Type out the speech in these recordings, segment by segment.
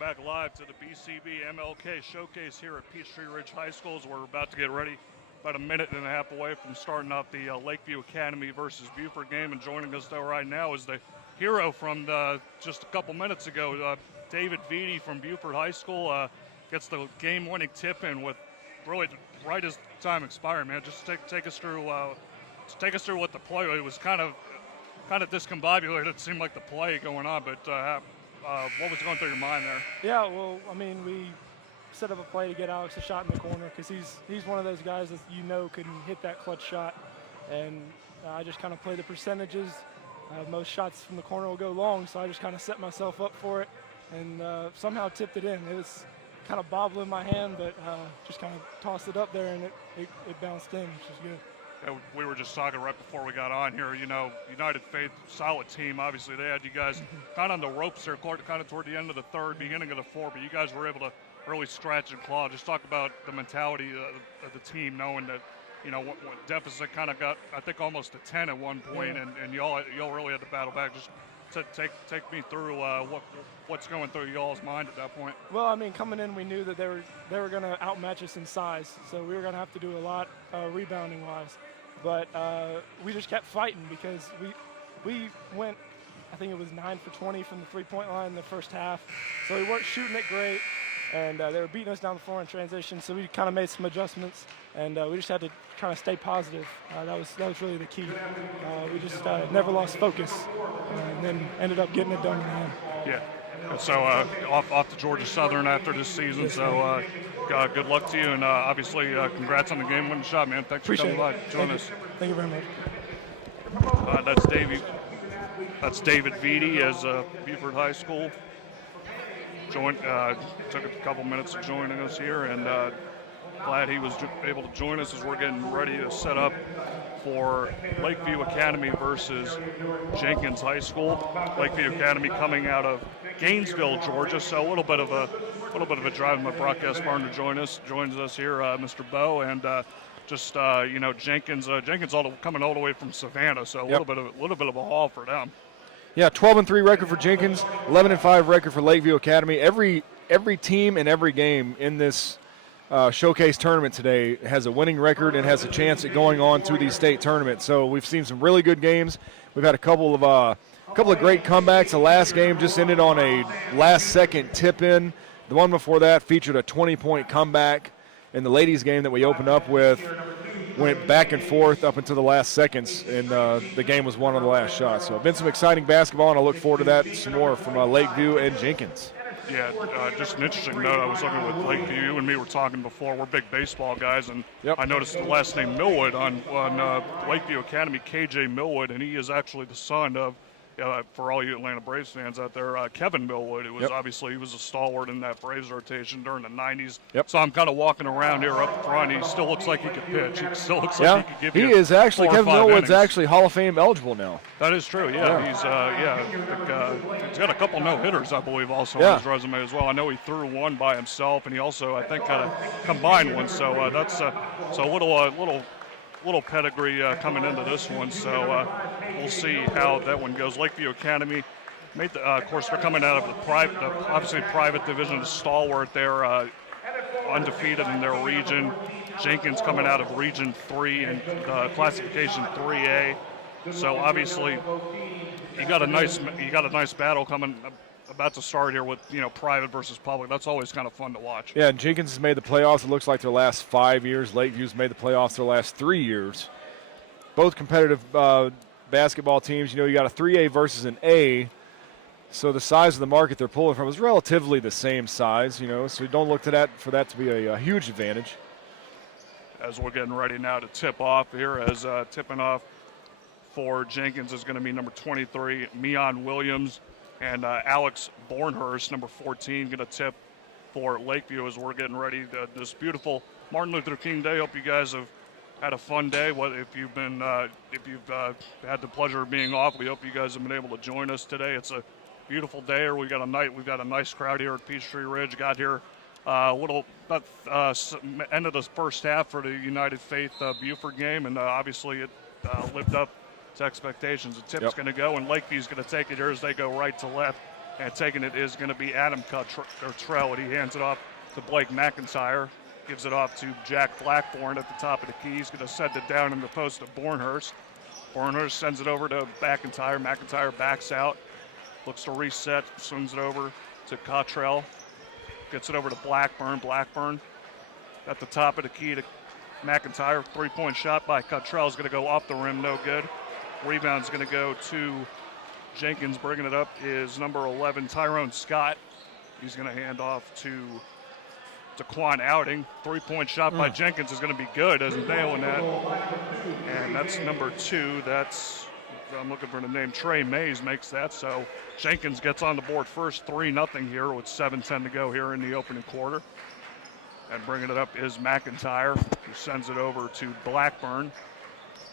back live to the BCB MLK showcase here at Peachtree Ridge High School as we're about to get ready, about a minute and a half away from starting off the Lakeview Academy versus Buford game. And joining us though right now is the hero from just a couple minutes ago, David Vitti from Buford High School. Gets the game-winning tip in with really right as time expired. Man, just take us through what the play. It was kind of discombobulated. It seemed like the play going on, but what was going through your mind there? Yeah, well, I mean, we set up a play to get Alex a shot in the corner because he's one of those guys that can hit that clutch shot. And I just kind of play the percentages. Most shots from the corner will go long, so I just kind of set myself up for it and somehow tipped it in. It was kind of bobbling my hand, but just kind of tossed it up there, and it bounced in, which is good. We were just talking right before we got on here, United Faith, solid team. Obviously, they had you guys kind of on the ropes there, kind of toward the end of the third, beginning of the fourth, but you guys were able to really scratch and claw. Just talk about the mentality of the team, knowing that, what deficit kind of got, I think, almost to 10 at one point, yeah. and y'all really had to battle back. Just to take me through what's going through y'all's mind at that point. Well, I mean, coming in, we knew that they were going to outmatch us in size, so we were going to have to do a lot rebounding-wise. But we just kept fighting because we went, I think it was 9 for 20 from the three-point line in the first half. So we weren't shooting it great, and they were beating us down the floor in transition. So we kind of made some adjustments, and we just had to kind of stay positive. That was really the key. We just never lost focus, and then ended up getting it done in the end. Yeah. So off to Georgia Southern after this season. Yes, so good luck to you, and obviously congrats on the game-winning shot, man. Thanks for coming by, joining us. Thank you very much. That's David Vitti as Buford High School. Took a couple minutes of joining us here, and glad he was able to join us as we're getting ready to set up for Lakeview Academy versus Jenkins High School. Lakeview Academy coming out of Gainesville, Georgia, so a little bit of a drive. My broadcast partner joins us here, Mr. Bowe, and Jenkins coming all the way from Savannah, so a little bit of a haul for them. Yeah, 12-3 record for Jenkins, 11-5 record for Lakeview Academy. Every team and every game in this showcase tournament today has a winning record and has a chance at going on to these state tournaments. So we've seen some really good games. We've had a couple of great comebacks. The last game just ended on a last-second tip-in. The one before that featured a 20-point comeback. And the ladies' game that we opened up with went back and forth up until the last seconds, and the game was won on the last shot. So it's been some exciting basketball, and I look forward to that some more from Lakeview and Jenkins. Yeah, just an interesting note. I was looking with Lakeview. You and me were talking before. We're big baseball guys, and I noticed the last name Millwood on Lakeview Academy, KJ Millwood, and he is actually the son of, for all you Atlanta Braves fans out there, Kevin Millwood. It was obviously he was a stalwart in that Braves rotation during the 90s. So I'm kind of walking around here up front. He still looks like he could pitch. He still looks like he could give you. He is actually Kevin Millwood's innings. actually Hall of Fame eligible now. That is true. Yeah. He's got a couple no-hitters, I believe, also on his resume as well. I know he threw one by himself, and he also, I think, had a combined one. So that's a little pedigree coming into this one. So we'll see how that one goes. Lakeview Academy of course, they're coming out of the private division, the stalwart there, undefeated in their region. Jenkins coming out of Region 3 and classification 3A. So obviously, you got a nice battle coming about to start here with private versus public. That's always kind of fun to watch. Yeah, and Jenkins has made the playoffs. It looks like their last 5 years. Lakeview's made the playoffs their last 3 years. Both competitive basketball teams. You got a 3A versus an A. So the size of the market they're pulling from is relatively the same size, so don't look to that for that to be a huge advantage. As we're getting ready now to tip off here, as tipping off for Jenkins is going to be number 23, Meon Williams, and Alex Bornhurst, number 14, going to tip for Lakeview as we're getting ready this beautiful Martin Luther King Day. Hope you guys have had a fun day. If you've had the pleasure of being off, we hope you guys have been able to join us today. It's a beautiful day here. We've got a nice crowd here at Peachtree Ridge. Got here about end of the first half for the United Faith Buford game, and obviously it lived up to expectations. The tip's going to go, and Lakeview's going to take it here as they go right to left And taking it is going to be Adam Cottrell, and he hands it off to Blake McIntyre. Gives it off to Jack Blackburn at the top of the key. He's going to send it down in the post to Bornhurst. Bornhurst sends it over to McIntyre. McIntyre backs out, looks to reset, swings it over to Cottrell. Gets it over to Blackburn. Blackburn at the top of the key to McIntyre. Three-point shot by Cottrell is going to go off the rim, no good. Rebound's going to go to Jenkins. Bringing it up is number 11, Tyrone Scott. He's going to hand off to Quan Outing. Three-point shot by Jenkins is going to be good, as nailing that. And that's number 2. I'm looking for the name. Trey Mays makes that. So Jenkins gets on the board first, 3-0 here with 7:10 to go here in the opening quarter. And bringing it up is McIntyre, who sends it over to Blackburn.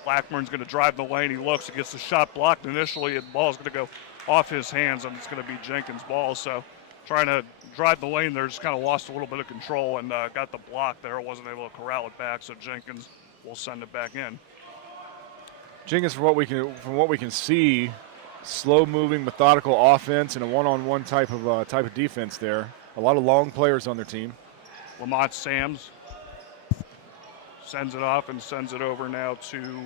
Blackburn's going to drive the lane. He looks, he gets the shot blocked initially. The ball is going to go off his hands, and it's going to be Jenkins' ball. So trying to drive the lane there, just kind of lost a little bit of control and got the block there. Wasn't able to corral it back, so Jenkins will send it back in. Jenkins, from what we can see, slow-moving, methodical offense and a one-on-one type of defense there. A lot of long players on their team. Lamont Sams sends it off and sends it over now to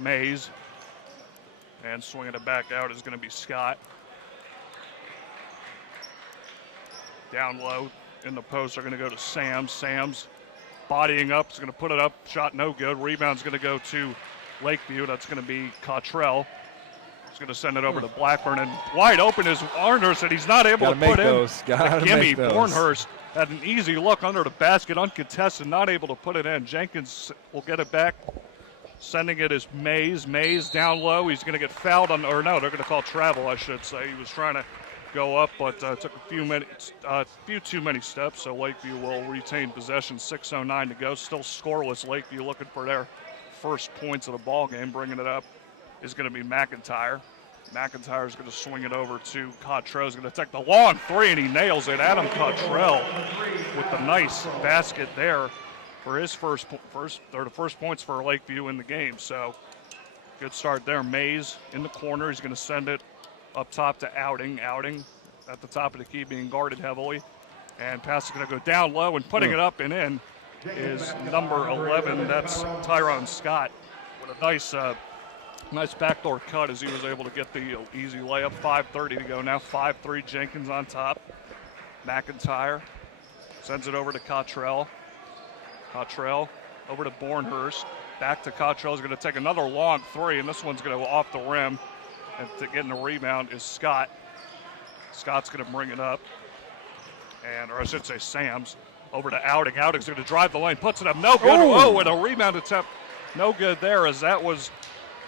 Mays. And swinging it back out is going to be Scott. Down low in the post are going to go to Sams. Sams bodying up, is going to put it up, shot no good. Rebound's going to go to Lakeview. That's going to be Cottrell. He's going to send it over to Blackburn, and wide open is Bornhurst, and he's not able to put in the gimme. Bornhurst had an easy look under the basket, uncontested, not able to put it in. Jenkins will get it back. Sending it is Mays. Mays down low. He's going to get fouled on, or no, they're going to call travel, I should say. He was trying to go up, but took a few too many steps, so Lakeview will retain possession. 6:09 to go. Still scoreless. Lakeview looking for their first points of the ball game. Bringing it up is going to be McIntyre. McIntyre is going to swing it over to Cottrell. He's going to take the long three, and he nails it. Adam Cottrell with the nice basket there for his first points for Lakeview in the game. So good start there. Mays in the corner. He's going to send it up top to Outing. Outing at the top of the key, being guarded heavily. And pass is going to go down low, and putting it up and in is number 11. That's Tyrone Scott with a nice backdoor cut as he was able to get the easy layup. 5:30 to go now. 5-3 Jenkins on top. McIntyre sends it over to Cottrell. Cottrell over to Bornhurst. Back to Cottrell. He's going to take another long three, and this one's going to go off the rim. And to getting the rebound is Scott. Scott's going to bring it up. Or I should say Sams over to Outing. Outing's going to drive the lane, puts it up, no good. Oh, and a rebound attempt, no good there, as that was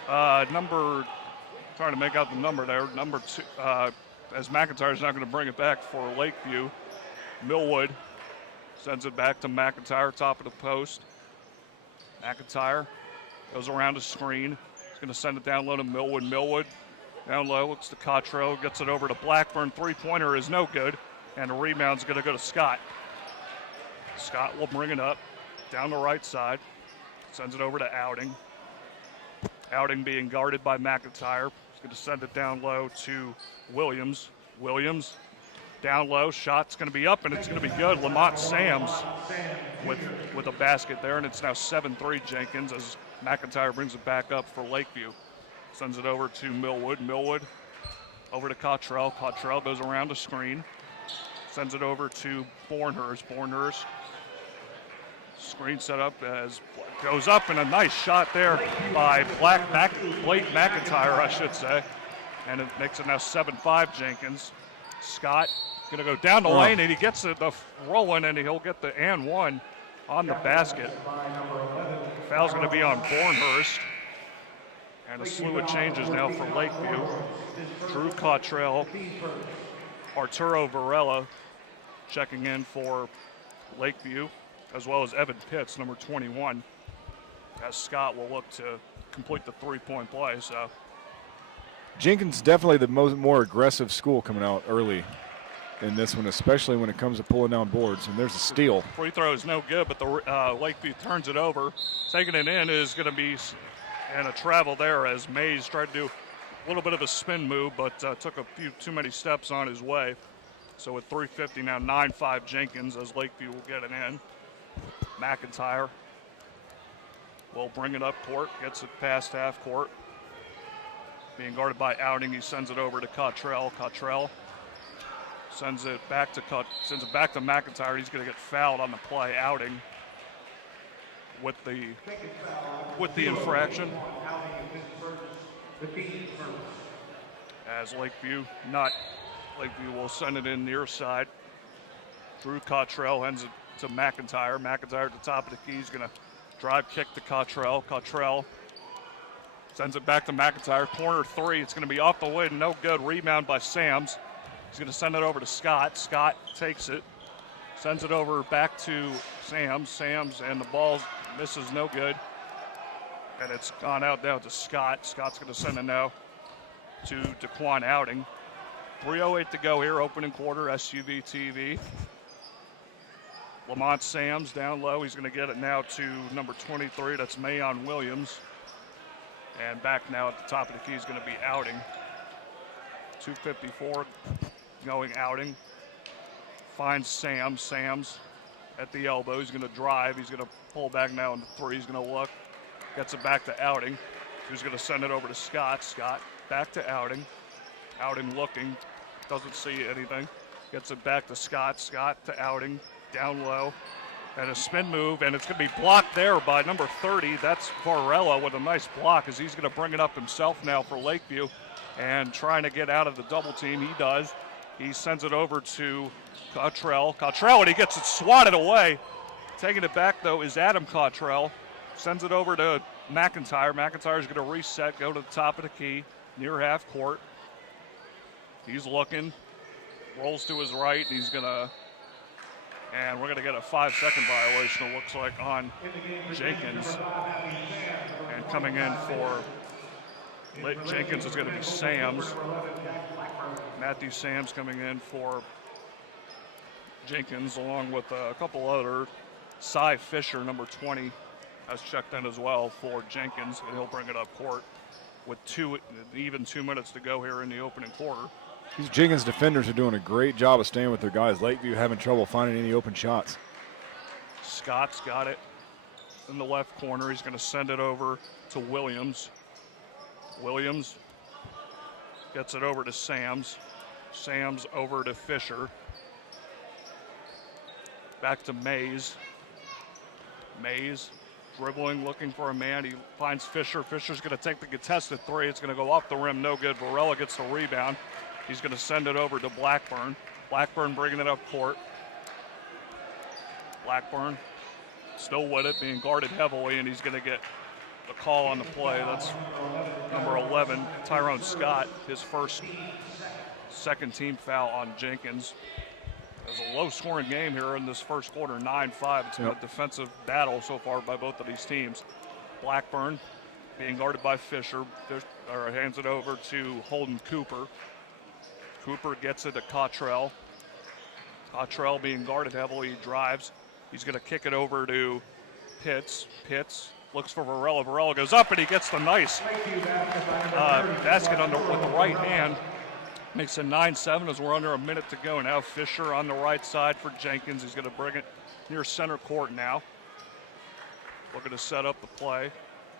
trying to make out the number there, number 2, as McIntyre's not going to bring it back for Lakeview. Millwood sends it back to McIntyre, top of the post. McIntyre goes around the screen. He's going to send it down low to Millwood. Millwood down low, looks to Cottrell, gets it over to Blackburn. Three-pointer is no good, and the rebound's going to go to Scott. Scott will bring it up down the right side, sends it over to Outing. Outing being guarded by McIntyre. He's going to send it down low to Williams. Williams down low, shot's going to be up, and it's going to be good. Lamont Sams with a basket there, and it's now 7-3 Jenkins as McIntyre brings it back up for Lakeview. Sends it over to Millwood. Millwood over to Cottrell. Cottrell goes around the screen. Sends it over to Bornhurst. Bornhurst. Screen set up as goes up, and a nice shot there by Blake McIntyre, I should say. And it makes it now 7-5 Jenkins. Scott going to go down the lane, and he gets it rolling, and he'll get the and one on the basket. Foul's going to be on Bornhurst. And a slew of changes now for Lakeview. Drew Cottrell, Arturo Varela checking in for Lakeview, as well as Evan Pitts, number 21, as Scott will look to complete the three-point play. So Jenkins definitely the more aggressive school coming out early in this one, especially when it comes to pulling down boards. And there's a steal. Free throw is no good, but the Lakeview turns it over. Taking it in is going to be and a travel there as Mays tried to do little bit of a spin move, but took a few too many steps on his way. So with 3:50 now, 9-5 Jenkins as Lakeview will get it in. McIntyre will bring it up court, gets it past half court. Being guarded by Outing, he sends it over to Cottrell. Cottrell sends it back to McIntyre. He's going to get fouled on the play. Outing with the infraction. As Lakeview will send it in near side. Drew Cottrell hands it to McIntyre. McIntyre at the top of the key. He's going to drive kick to Cottrell. Cottrell sends it back to McIntyre. Corner three. It's going to be off the wing. No good. Rebound by Sams. He's going to send it over to Scott. Scott takes it. Sends it over back to Sams. Sams and the ball misses, no good. And it's gone out now to Scott. Scott's going to send it now to DeQuan Outing. 3:08 to go here, opening quarter, SUV TV. Lamont Sams down low. He's going to get it now to number 23. That's Mayon Williams. And back now at the top of the key is going to be Outing. 2:54 going Outing. Finds Sams. Sams at the elbow. He's going to drive. He's going to pull back now into three. He's going to look. Gets it back to Outing. He's going to send it over to Scott. Scott back to Outing. Outing looking. Doesn't see anything. Gets it back to Scott. Scott to Outing. Down low. And a spin move. And it's going to be blocked there by number 30. That's Varela with a nice block as he's going to bring it up himself now for Lakeview. And trying to get out of the double team. He does. He sends it over to Cottrell. Cottrell, and he gets it swatted away. Taking it back, though, is Adam Cottrell. Sends it over to McIntyre. McIntyre's going to reset, go to the top of the key, near half court. He's looking, rolls to his right, and and we're going to get a 5-second violation, it looks like, on Jenkins. And coming in for Jenkins is going to be Sams. Matthew Sams coming in for Jenkins, along with a couple other. Cy Fisher, number 20, has checked in as well for Jenkins, and he'll bring it up court with even 2 minutes to go here in the opening quarter. These Jenkins defenders are doing a great job of staying with their guys. Lakeview having trouble finding any open shots. Scott's got it in the left corner. He's going to send it over to Williams. Williams gets it over to Sams. Sams over to Fisher. Back to Mays. Mays dribbling, looking for a man. He finds Fisher. Fisher's going to take the contested three. It's going to go off the rim, no good. Varela gets the rebound. He's going to send it over to Blackburn. Blackburn bringing it up court. Blackburn still with it, being guarded heavily, and he's going to get the call on the play. That's number 11, Tyrone Scott, his first second team foul on Jenkins. It was a low-scoring game here in this first quarter, 9-5. It's been a defensive battle so far by both of these teams. Blackburn being guarded by Fisher, hands it over to Holden Cooper. Cooper gets it to Cottrell. Cottrell being guarded heavily, he drives. He's going to kick it over to Pitts. Pitts looks for Varela. Varela goes up, and he gets the nice basket with the right hand. Makes it 9-7 as we're under a minute to go. Now Fisher on the right side for Jenkins. He's going to bring it near center court now. Looking to set up the play.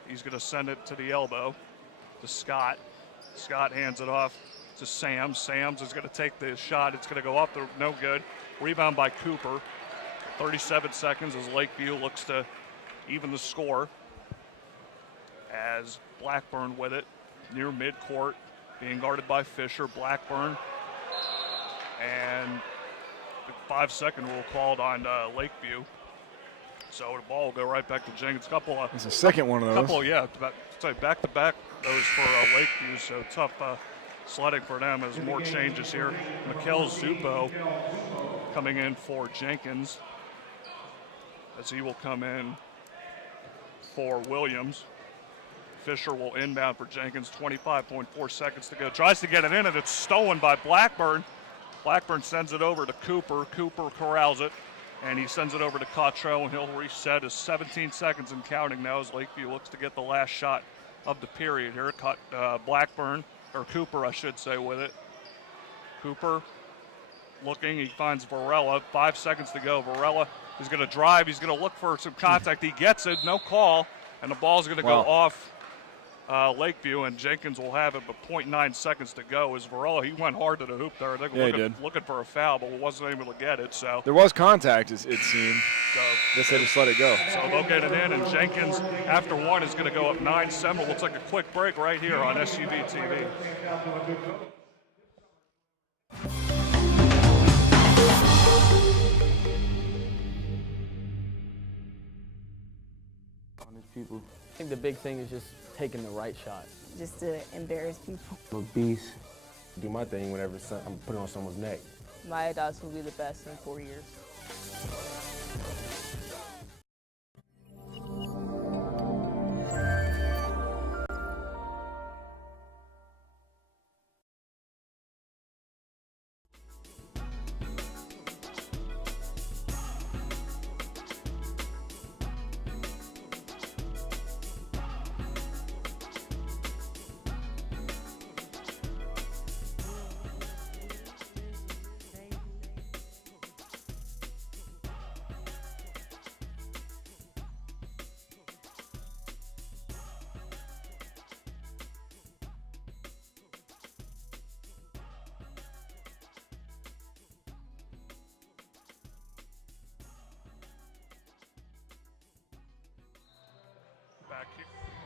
He's going to send it to the elbow to Scott. Scott hands it off to Sams. Sams is going to take the shot. It's going to go up, no good. Rebound by Cooper. 37 seconds as Lakeview looks to even the score. As Blackburn with it near midcourt, being guarded by Fisher. Blackburn, and the 5-second rule called on Lakeview. So the ball will go right back to Jenkins. It's the second one of those. Back-to-back those for Lakeview. So tough sledding for them as more changes here. Mikkel Zupo coming in for Jenkins, as he will come in for Williams. Fisher will inbound for Jenkins, 25.4 seconds to go. Tries to get it in, and it's stolen by Blackburn. Blackburn sends it over to Cooper. Cooper corrals it, and he sends it over to Cottrell, and he'll reset as 17 seconds and counting now as Lakeview looks to get the last shot of the period here. Blackburn or Cooper, I should say, with it. Cooper looking, he finds Varela. 5 seconds to go. Varela is going to drive. He's going to look for some contact. He gets it, no call, and the ball's going to go off Lakeview, and Jenkins will have it, but 0.9 seconds to go. As Varela, he went hard to the hoop there. Looking for a foul, but wasn't able to get it. So there was contact, it seemed. So guess they just let it go. So they'll get it in, and Jenkins, after one, is going to go up 9-7. We'll take a quick break right here on SUV TV. People. I think the big thing is just taking the right shot. Just to embarrass people. I'm a beast. Do my thing whenever I'm putting on someone's neck. My adults will be the best in 4 years.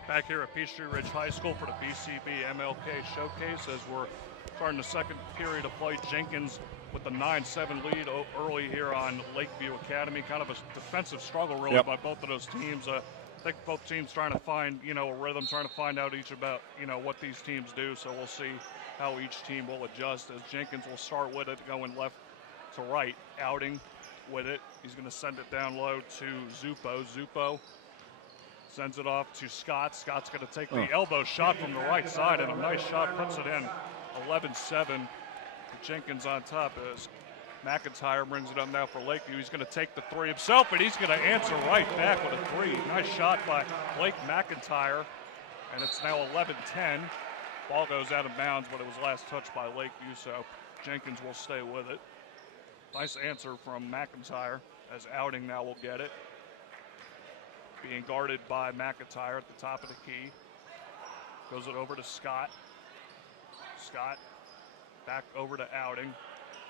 Back here at Peachtree Ridge High School for the BCB MLK Showcase as we're starting the second period of play. Jenkins with the 9-7 lead early here on Lakeview Academy. Kind of a defensive struggle really by both of those teams. I think both teams trying to find, a rhythm, trying to find out each about, what these teams do. So we'll see how each team will adjust as Jenkins will start with it, going left to right, outing with it. He's going to send it down low to Zupo. Zupo sends it off to Scott. Scott's going to take the elbow shot from the right side, and a nice shot puts it in. 11-7. Jenkins on top as McIntyre brings it up now for Lakeview. He's going to take the three himself, and he's going to answer right back with a three. Nice shot by Blake McIntyre, and it's now 11-10. Ball goes out of bounds, but it was last touched by Lakeview, so Jenkins will stay with it. Nice answer from McIntyre as outing now will get it. Being guarded by McIntyre at the top of the key. Goes it over to Scott. Scott back over to outing.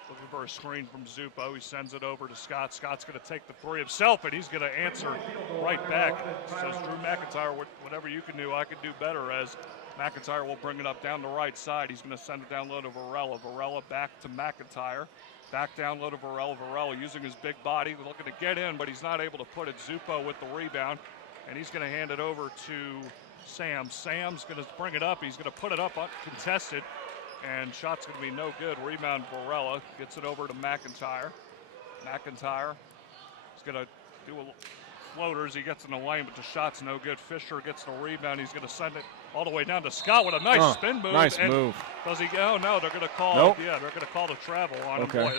Looking for a screen from Zupo. He sends it over to Scott. Scott's going to take the three himself, and he's going to answer right back. Says Drew McIntyre, whatever you can do, I can do better, as McIntyre will bring it up down the right side. He's going to send it down low to Varela. Varela back to McIntyre. Back down low to Varela. Varela using his big body, looking to get in, but he's not able to put it. Zupo with the rebound, and he's going to hand it over to Sam. Sam's going to bring it up. He's going to put it up uncontested, and shot's going to be no good. Rebound Varela gets it over to McIntyre. McIntyre is going to do a floaters. He gets in the lane, but the shot's no good. Fisher gets the rebound. He's going to send it all the way down to Scott with a nice spin move. Nice move. Does he go? No, they're going to call. Nope. Yeah, they're going to call the travel on him. Boy,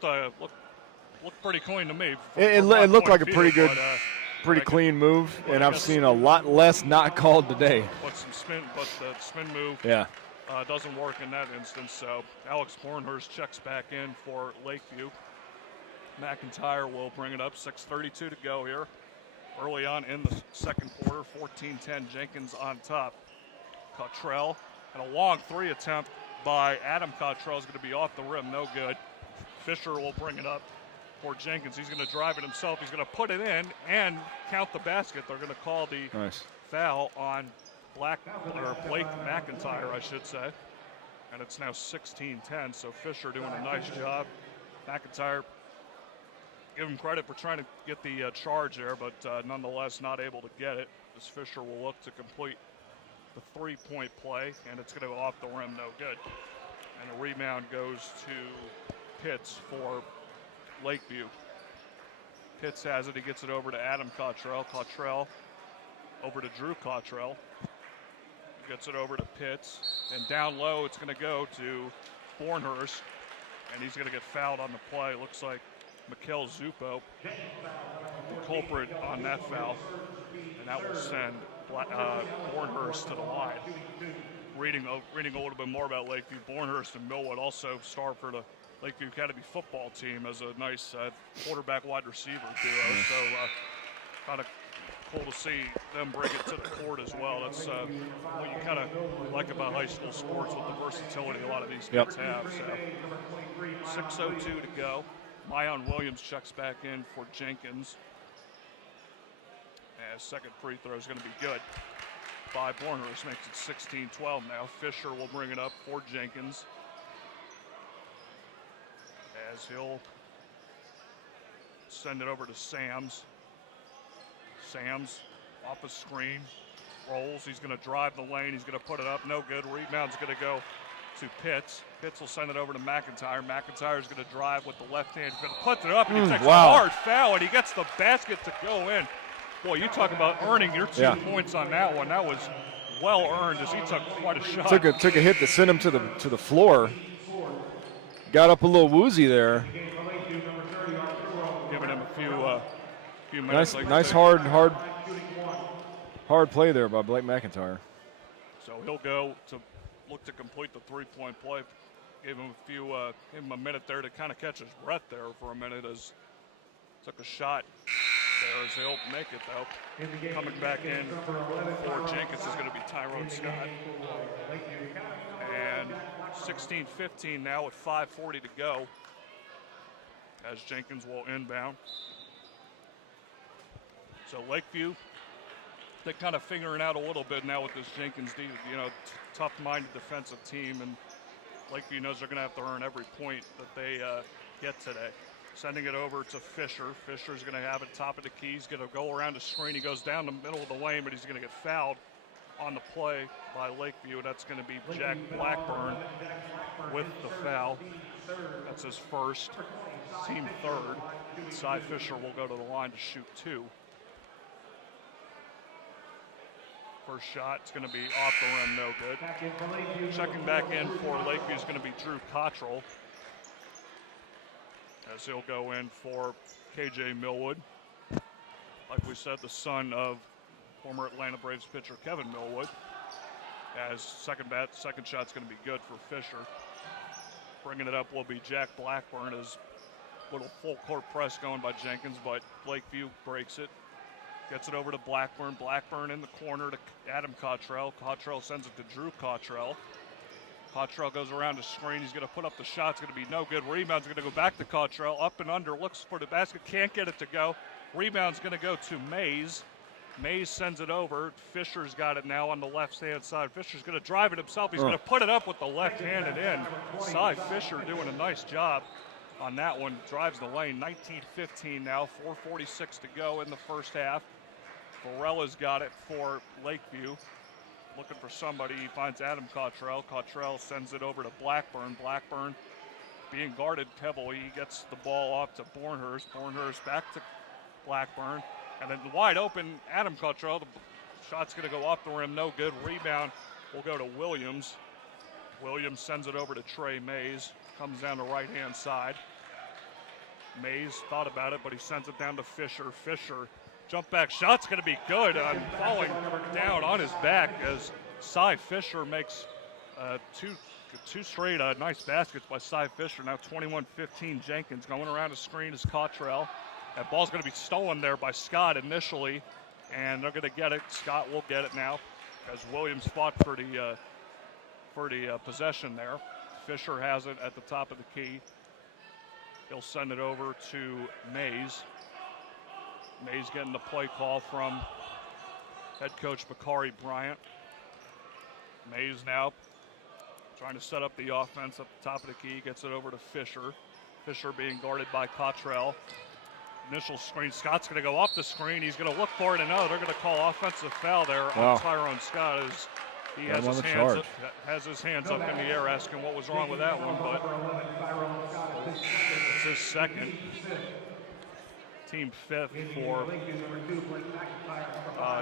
that looked pretty clean to me. It looked like a pretty good, pretty clean move, and I've seen a lot less not called today. But the spin move doesn't work in that instance. So Alex Bornhurst checks back in for Lakeview. McIntyre will bring it up. 6:32 to go here. Early on in the second quarter, 14-10, Jenkins on top. Cottrell, and a long three attempt by Adam Cottrell is going to be off the rim, no good. Fisher will bring it up for Jenkins. He's going to drive it himself. He's going to put it in and count the basket. They're going to call the foul on Blake McIntyre, I should say. And it's now 16-10, so Fisher doing a nice job. McIntyre, give him credit for trying to get the charge there, but nonetheless not able to get it. As Fisher will look to complete the three-point play, and it's going to go off the rim, no good. And the rebound goes to Pitts for Lakeview. Pitts has it. He gets it over to Adam Cottrell. Cottrell over to Drew Cottrell. Gets it over to Pitts. And down low, it's going to go to Bornhurst, and he's going to get fouled on the play. Looks like Mikhail Zupo, the culprit on that foul, and that will send Bornhurst to the line. reading a little bit more about Lakeview. Bornhurst and Millwood also star for the Lakeview Academy football team as a nice quarterback wide receiver duo. So kind of cool to see them bring it to the court as well. That's what you kind of like about high school sports with the versatility a lot of these kids have. So 6:02 to go. Mayan Williams checks back in for Jenkins. As second free throw is going to be good by Bornhurst, makes it 16-12 now. Fisher will bring it up for Jenkins as he'll send it over to Sams. Sams off a screen, rolls. He's going to drive the lane. He's going to put it up. No good. Rebound's going to go to Pitts. Pitts will send it over to McIntyre. McIntyre's going to drive with the left hand. He's going to put it up, and he takes a hard foul, and he gets the basket to go in. Boy, you talk about earning your 2 points on that one. That was well earned as he took quite a shot. Took a hit that sent him to the floor. Got up a little woozy there. Giving him a few minutes. Nice hard play there by Blake McIntyre. So he'll go to look to complete the 3-point play. Gave him a minute there to kind of catch his breath there for a minute as took a shot. As he'll make it, though. Coming back in for Jenkins is going to be Tyrone Scott. And 16-15 now with 5:40 to go as Jenkins will inbound. So Lakeview, they're kind of figuring out a little bit now with this Jenkins, tough-minded defensive team. And Lakeview knows they're going to have to earn every point that they get today. Sending it over to Fisher. Fisher's going to have it top of the key. He's going to go around the screen. He goes down the middle of the lane, but he's going to get fouled on the play by Lakeview, and that's going to be Jack Blackburn with the foul. That's his first, team third. Cy Fisher will go to the line to shoot 2. First shot is going to be off the rim, no good. Checking back in for Lakeview is going to be Drew Cottrell, as he'll go in for KJ Millwood. Like we said, the son of former Atlanta Braves pitcher Kevin Millwood. As second shot's going to be good for Fisher. Bringing it up will be Jack Blackburn, as little full court press going by Jenkins, but Lakeview breaks it. Gets it over to Blackburn. Blackburn in the corner to Adam Cottrell. Cottrell sends it to Drew Cottrell. Cottrell goes around the screen. He's going to put up the shot. It's going to be no good. Rebound's going to go back to Cottrell. Up and under. Looks for the basket. Can't get it to go. Rebound's going to go to Mays. Mays sends it over. Fisher's got it now on the left-hand side. Fisher's going to drive it himself. He's going to put it up with the left-handed in. Cy Fisher doing a nice job on that one. Drives the lane. 19-15 now. 4:46 to go in the first half. Varela's got it for Lakeview. Looking for somebody. He finds Adam Cottrell. Cottrell sends it over to Blackburn. Blackburn being guarded heavily. He gets the ball off to Bornhurst. Bornhurst back to Blackburn. And then wide open, Adam Cottrell. The shot's going to go off the rim. No good. Rebound will go to Williams. Williams sends it over to Trey Mays. Comes down the right-hand side. Mays thought about it, but he sends it down to Fisher. Fisher. Jump back shot's going to be good. Falling down on his back as Cy Fisher makes two straight nice baskets by Cy Fisher. Now 21-15 Jenkins. Going around the screen is Cottrell. That ball's going to be stolen there by Scott initially, and they're going to get it. Scott will get it now as Williams fought for the possession there. Fisher has it at the top of the key. He'll send it over to Mays. Mays getting the play call from head coach Bakari Bryant. Mays now trying to set up the offense at the top of the key. Gets it over to Fisher. Fisher being guarded by Cottrell. Initial screen. Scott's going to go off the screen. He's going to look for it, and no, they're going to call offensive foul there on Tyrone Scott as he has his hands up in the air asking what was wrong with that one, but it's his second. Team fifth for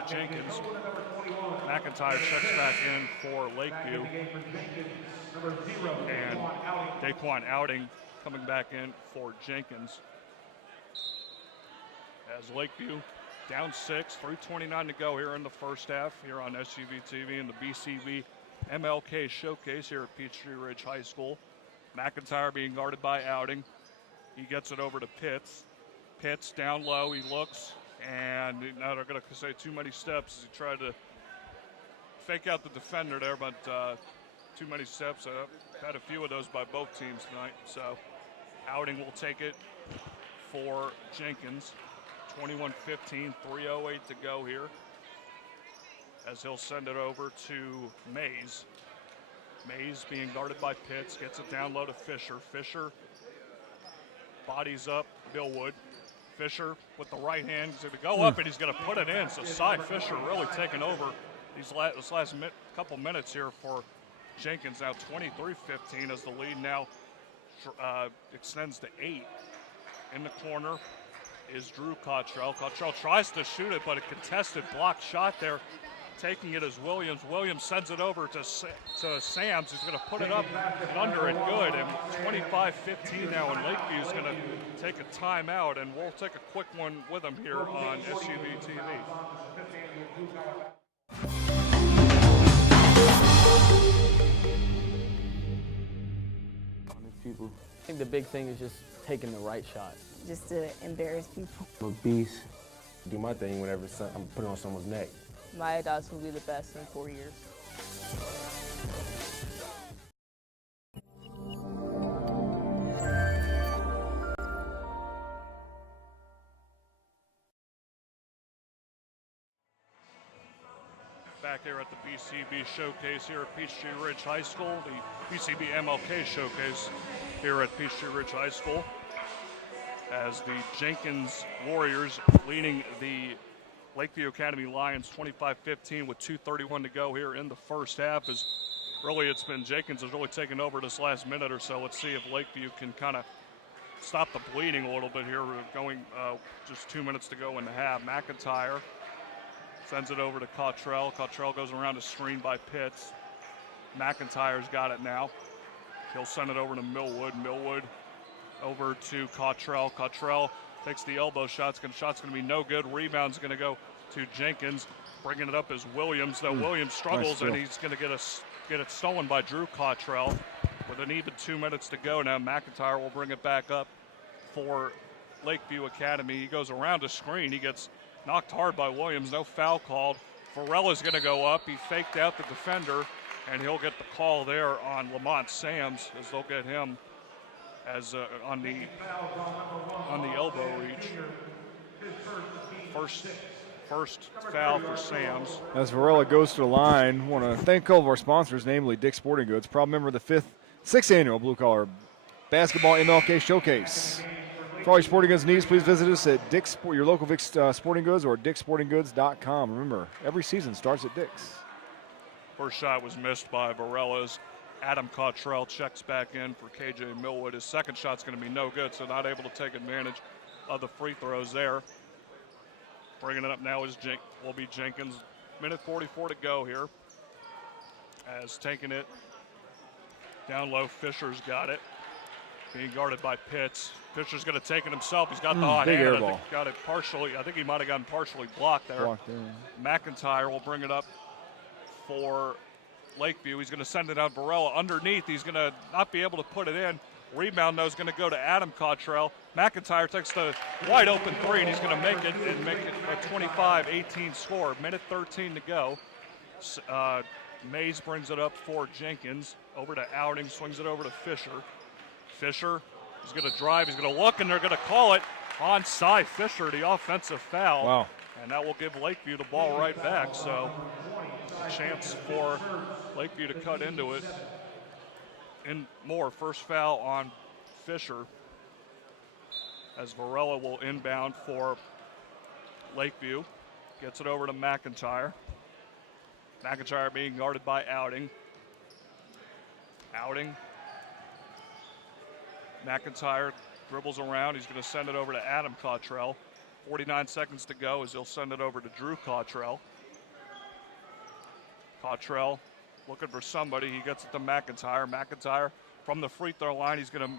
Jenkins. McIntyre checks back in for Lakeview. And Daquan Outing coming back in for Jenkins. As Lakeview down 6, 3:29 to go here in the first half here on SUV TV and the BCB MLK showcase here at Peachtree Ridge High School. McIntyre being guarded by Outing. He gets it over to Pitts. Pitts down low, he looks, and now they're going to say too many steps as he tried to fake out the defender there, but too many steps. Had a few of those by both teams tonight. So Outing will take it for Jenkins. 21-15, 3:08 to go here, as he'll send it over to Mays. Mays being guarded by Pitts, gets it down low to Fisher. Fisher bodies up Millwood. Fisher with the right hand, he's going to go up and he's going to put it in. So Cy Fisher really taking over this last couple minutes here for Jenkins. Now 23-15 as the lead now extends to 8. In the corner is Drew Cottrell. Cottrell tries to shoot it, but a contested block shot there. Taking it as Williams. Williams sends it over to Sams, who's going to put it up and under it good. And 25-15 now, and Lakeview is going to take a timeout, and we'll take a quick one with them here on SUV TV. People. I think the big thing is just taking the right shot. Just to embarrass people. I'm a beast. Do my thing whenever I'm putting on someone's neck. My dogs will be the best in 4 years. Back here at the BCB showcase here at Peachtree Ridge High School, the BCB MLK showcase here at Peachtree Ridge High School, as the Jenkins Warriors leading the Lakeview Academy Lions 25-15 with 2:31 to go here in the first half. As really it's been Jenkins has really taken over this last minute or so. Let's see if Lakeview can kind of stop the bleeding a little bit here. We're going just 2 minutes to go in the half. McIntyre sends it over to Cottrell. Cottrell goes around a screen by Pitts. McIntyre's got it now. He'll send it over to Millwood. Millwood over to Cottrell. Cottrell takes the elbow shot. Shot's going to be no good. Rebound's going to go to Jenkins. Bringing it up is Williams. Though Williams struggles, and he's going to get it stolen by Drew Cottrell. With an even 2 minutes to go now, McIntyre will bring it back up for Lakeview Academy. He goes around a screen. He gets knocked hard by Williams. No foul called. Farella's going to go up. He faked out the defender, and he'll get the call there on Lamont Sams, as they'll get him as on the elbow reach. First foul for Sams. As Varela goes to the line, want to thank all of our sponsors, namely Dick's Sporting Goods, proud member of the 6th annual Blue Collar Basketball MLK Showcase. For all your sporting goods needs, please visit us at Dick's, your local Dick's Sporting Goods, or dicksportinggoods.com. Remember, every season starts at Dick's. First shot was missed by Varela's. Adam Cottrell checks back in for KJ Millwood. His second shot's going to be no good, so not able to take advantage of the free throws there. Bringing it up now will be Jenkins. Minute 44 to go here. As taking it down low, Fisher's got it. Being guarded by Pitts. Fisher's going to take it himself. He's got the hot hand. Air ball. Got it partially. I think he might have gotten partially blocked there. McIntyre will bring it up for Lakeview. He's going to send it out Varela underneath. He's going to not be able to put it in. Rebound, though, is going to go to Adam Cottrell. McIntyre takes the wide open three, and he's going to make it a 25-18 score. Minute 13 to go. Mays brings it up for Jenkins. Over to Outing, swings it over to Fisher. Fisher is going to drive. He's going to look, and they're going to call it on Cy Fisher, the offensive foul. Wow. And that will give Lakeview the ball right back. So a chance for Lakeview to cut into it. And more, first foul on Fisher, as Varela will inbound for Lakeview. Gets it over to McIntyre. McIntyre being guarded by Outing. McIntyre dribbles around. He's going to send it over to Adam Cottrell. 49 seconds to go as he'll send it over to Drew Cottrell. Cottrell looking for somebody. He gets it to McIntyre. McIntyre from the free throw line. It's going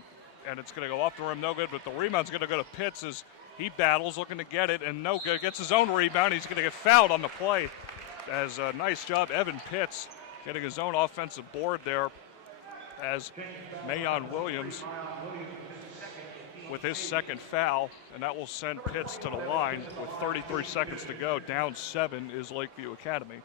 to go off the rim. No good, but the rebound's going to go to Pitts as he battles, looking to get it, and no good. Gets his own rebound. He's going to get fouled on the play. As a nice job, Evan Pitts getting his own offensive board there as Mayon Williams with his second foul, and that will send Pitts to the line with 33 seconds to go. Down 7 is Lakeview Academy.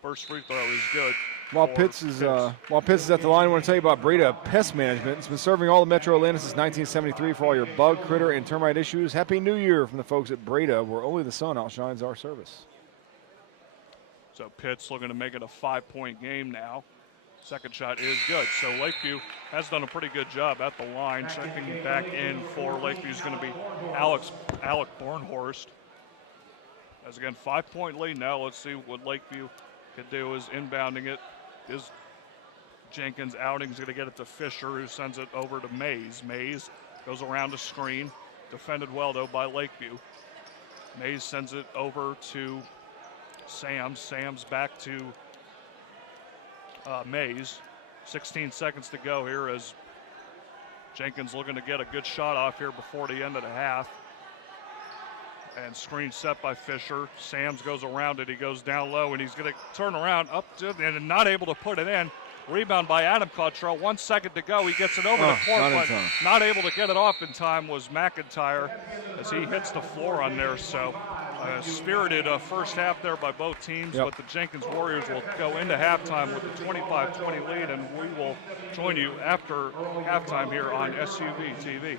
First free throw is good. While Pitts is at the line, I want to tell you about Breda Pest Management. It's been serving all of Metro Atlanta since 1973 for all your bug, critter, and termite issues. Happy New Year from the folks at Breda, where only the sun outshines our service. So Pitts looking to make it a 5-point game now. Second shot is good. So Lakeview has done a pretty good job at the line. Checking back in for Lakeview is going to be Alec Bornhorst. As again, 5-point lead now. Let's see what Lakeview could do is inbounding it. Is Jenkins outing? He's going to get it to Fisher, who sends it over to Mays. Mays goes around the screen. Defended well, though, by Lakeview. Mays sends it over to Sams. Sams back to Mays. 16 seconds to go here as Jenkins looking to get a good shot off here before the end of the half. And screen set by Fisher. Sams goes around it. He goes down low, and he's going to turn around up to and not able to put it in. Rebound by Adam Cottrell. 1 second to go. He gets it over the court, but not able to get it off in time was McIntyre as he hits the floor on there. So spirited first half there by both teams, but the Jenkins Warriors will go into halftime with a 25-20 lead, and we will join you after halftime here on SUV TV.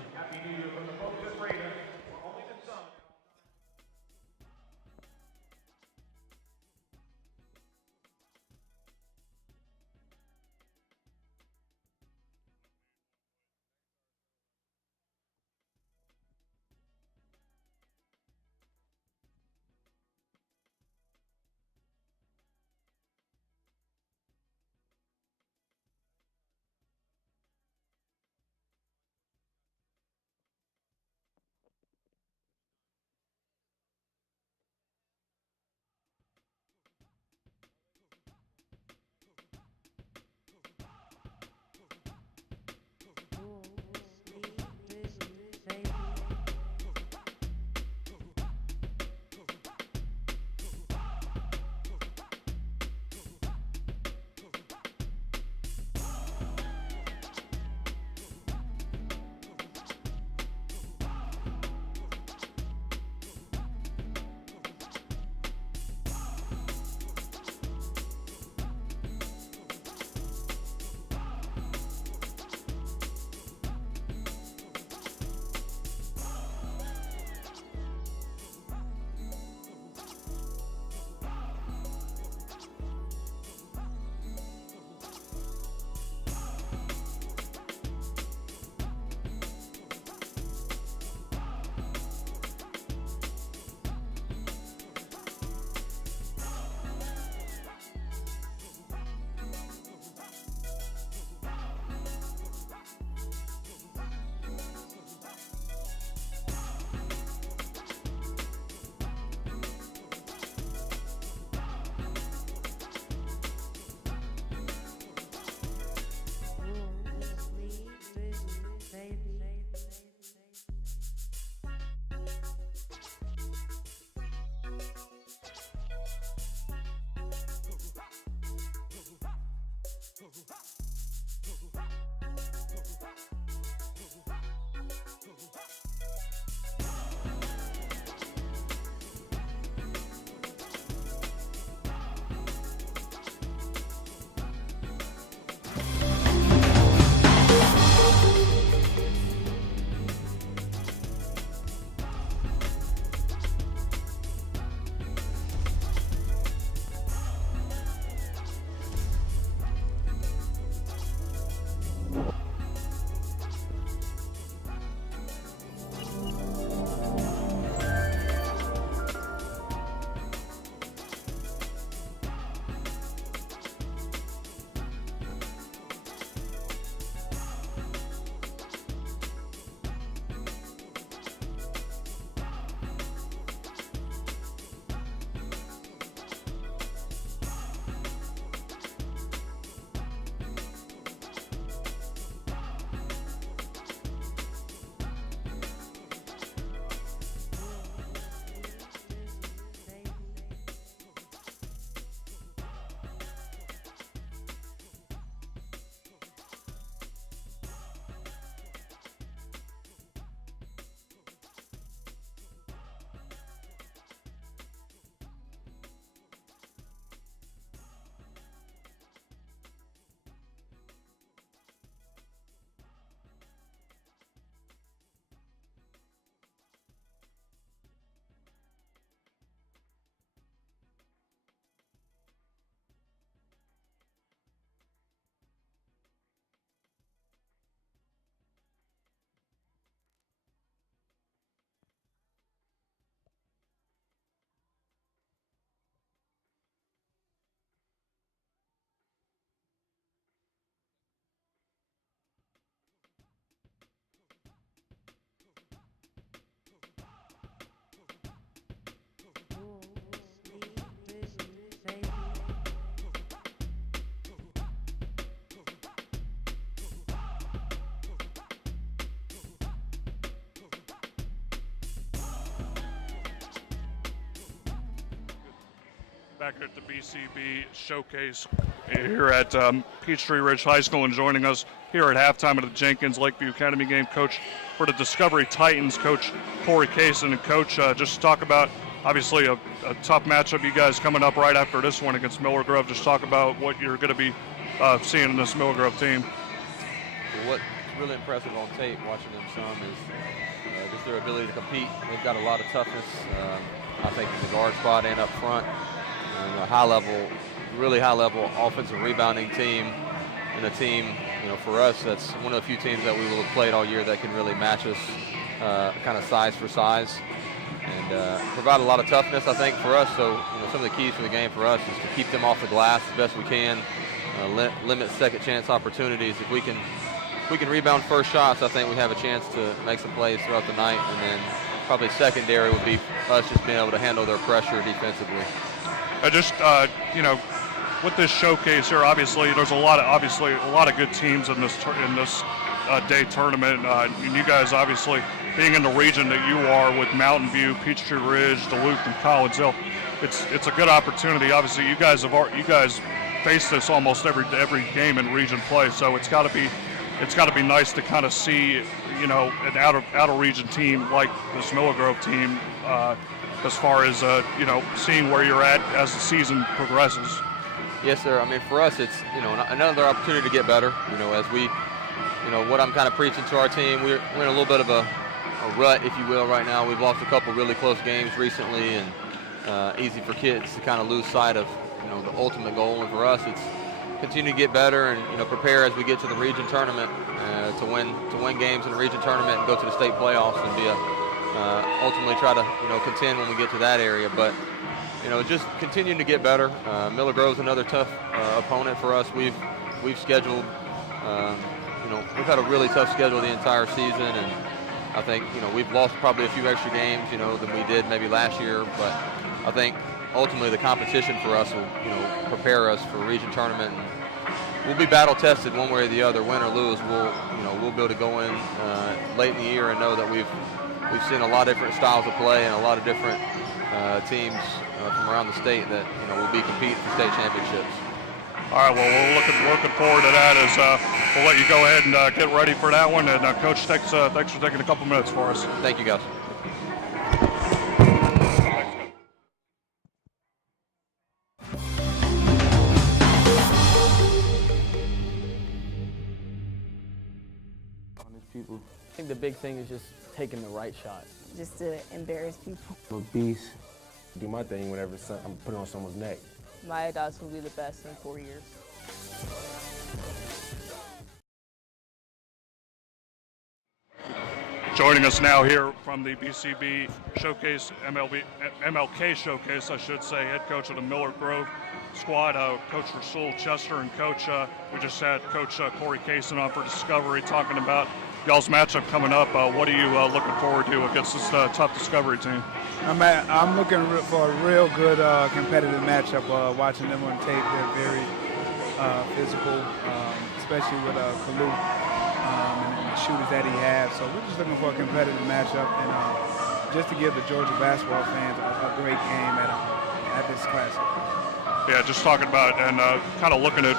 Back at the BCB showcase here at Peachtree Ridge High School, and joining us here at halftime of the Jenkins Lakeview Academy game, coach for the Discovery Titans, Coach Corey Kaysen. And Coach, just talk about obviously a tough matchup you guys coming up right after this one against Miller Grove. Just talk about what you're going to be seeing in this Miller Grove team. Well, what's really impressive on tape, watching them some, is just their ability to compete. They've got a lot of toughness, I think, in the guard spot and up front. And a high-level, really high-level offensive rebounding team, and a team, for us, that's one of the few teams that we will have played all year that can really match us kind of size for size, and provide a lot of toughness, I think, for us. So, some of the keys for the game for us is to keep them off the glass as best we can, limit second chance opportunities. If we can rebound first shots, I think we have a chance to make some plays throughout the night, and then probably secondary would be us just being able to handle their pressure defensively. With this showcase here, obviously there's a lot of good teams in this day tournament. And you guys, obviously, being in the region that you are with Mountain View, Peachtree Ridge, Duluth, and Collins Hill, it's a good opportunity. Obviously, you guys face this almost every game in region play, so it's got to be nice to kind of see an out of region team like this Miller Grove team. As far as seeing where you're at as the season progresses. Yes, sir. I mean, for us, it's another opportunity to get better. As we, what I'm kind of preaching to our team, we're in a little bit of a rut, if you will, right now. We've lost a couple really close games recently, and easy for kids to kind of lose sight of the ultimate goal. And for us, it's continue to get better and prepare as we get to the region tournament to win games in the region tournament and go to the state playoffs and be ultimately try to contend when we get to that area. But just continuing to get better. Miller Grove's another tough opponent for us. We've scheduled we've had a really tough schedule the entire season, and I think we've lost probably a few extra games than we did maybe last year. But I think ultimately the competition for us will prepare us for a region tournament, and we'll be battle tested one way or the other, win or lose. We'll be able to go in late in the year and know that we've seen a lot of different styles of play and a lot of different teams from around the state that will be competing for state championships. All right, well, we're looking forward to that. As we'll let you go ahead and get ready for that one. And Coach, thanks for taking a couple minutes for us. Thank you, guys. I think the big thing is just taking the right shot. Just to embarrass people. I'm a beast. Do my thing whenever I'm putting on someone's neck. My dogs will be the best in 4 years. Joining us now here from the BCB showcase, MLK showcase, I should say, head coach of the Miller Grove squad, Coach Rasul Chester, and Coach, we just had Coach Corey Kaysen on for Discovery talking about y'all's matchup coming up. What are you looking forward to against this tough Discovery team? I'm looking for a real good competitive matchup. Watching them on tape, they're very physical, especially with Kalu and the shooters that he has. So we're just looking for a competitive matchup, and just to give the Georgia basketball fans a great game at this classic. Yeah, just talking about and kind of looking at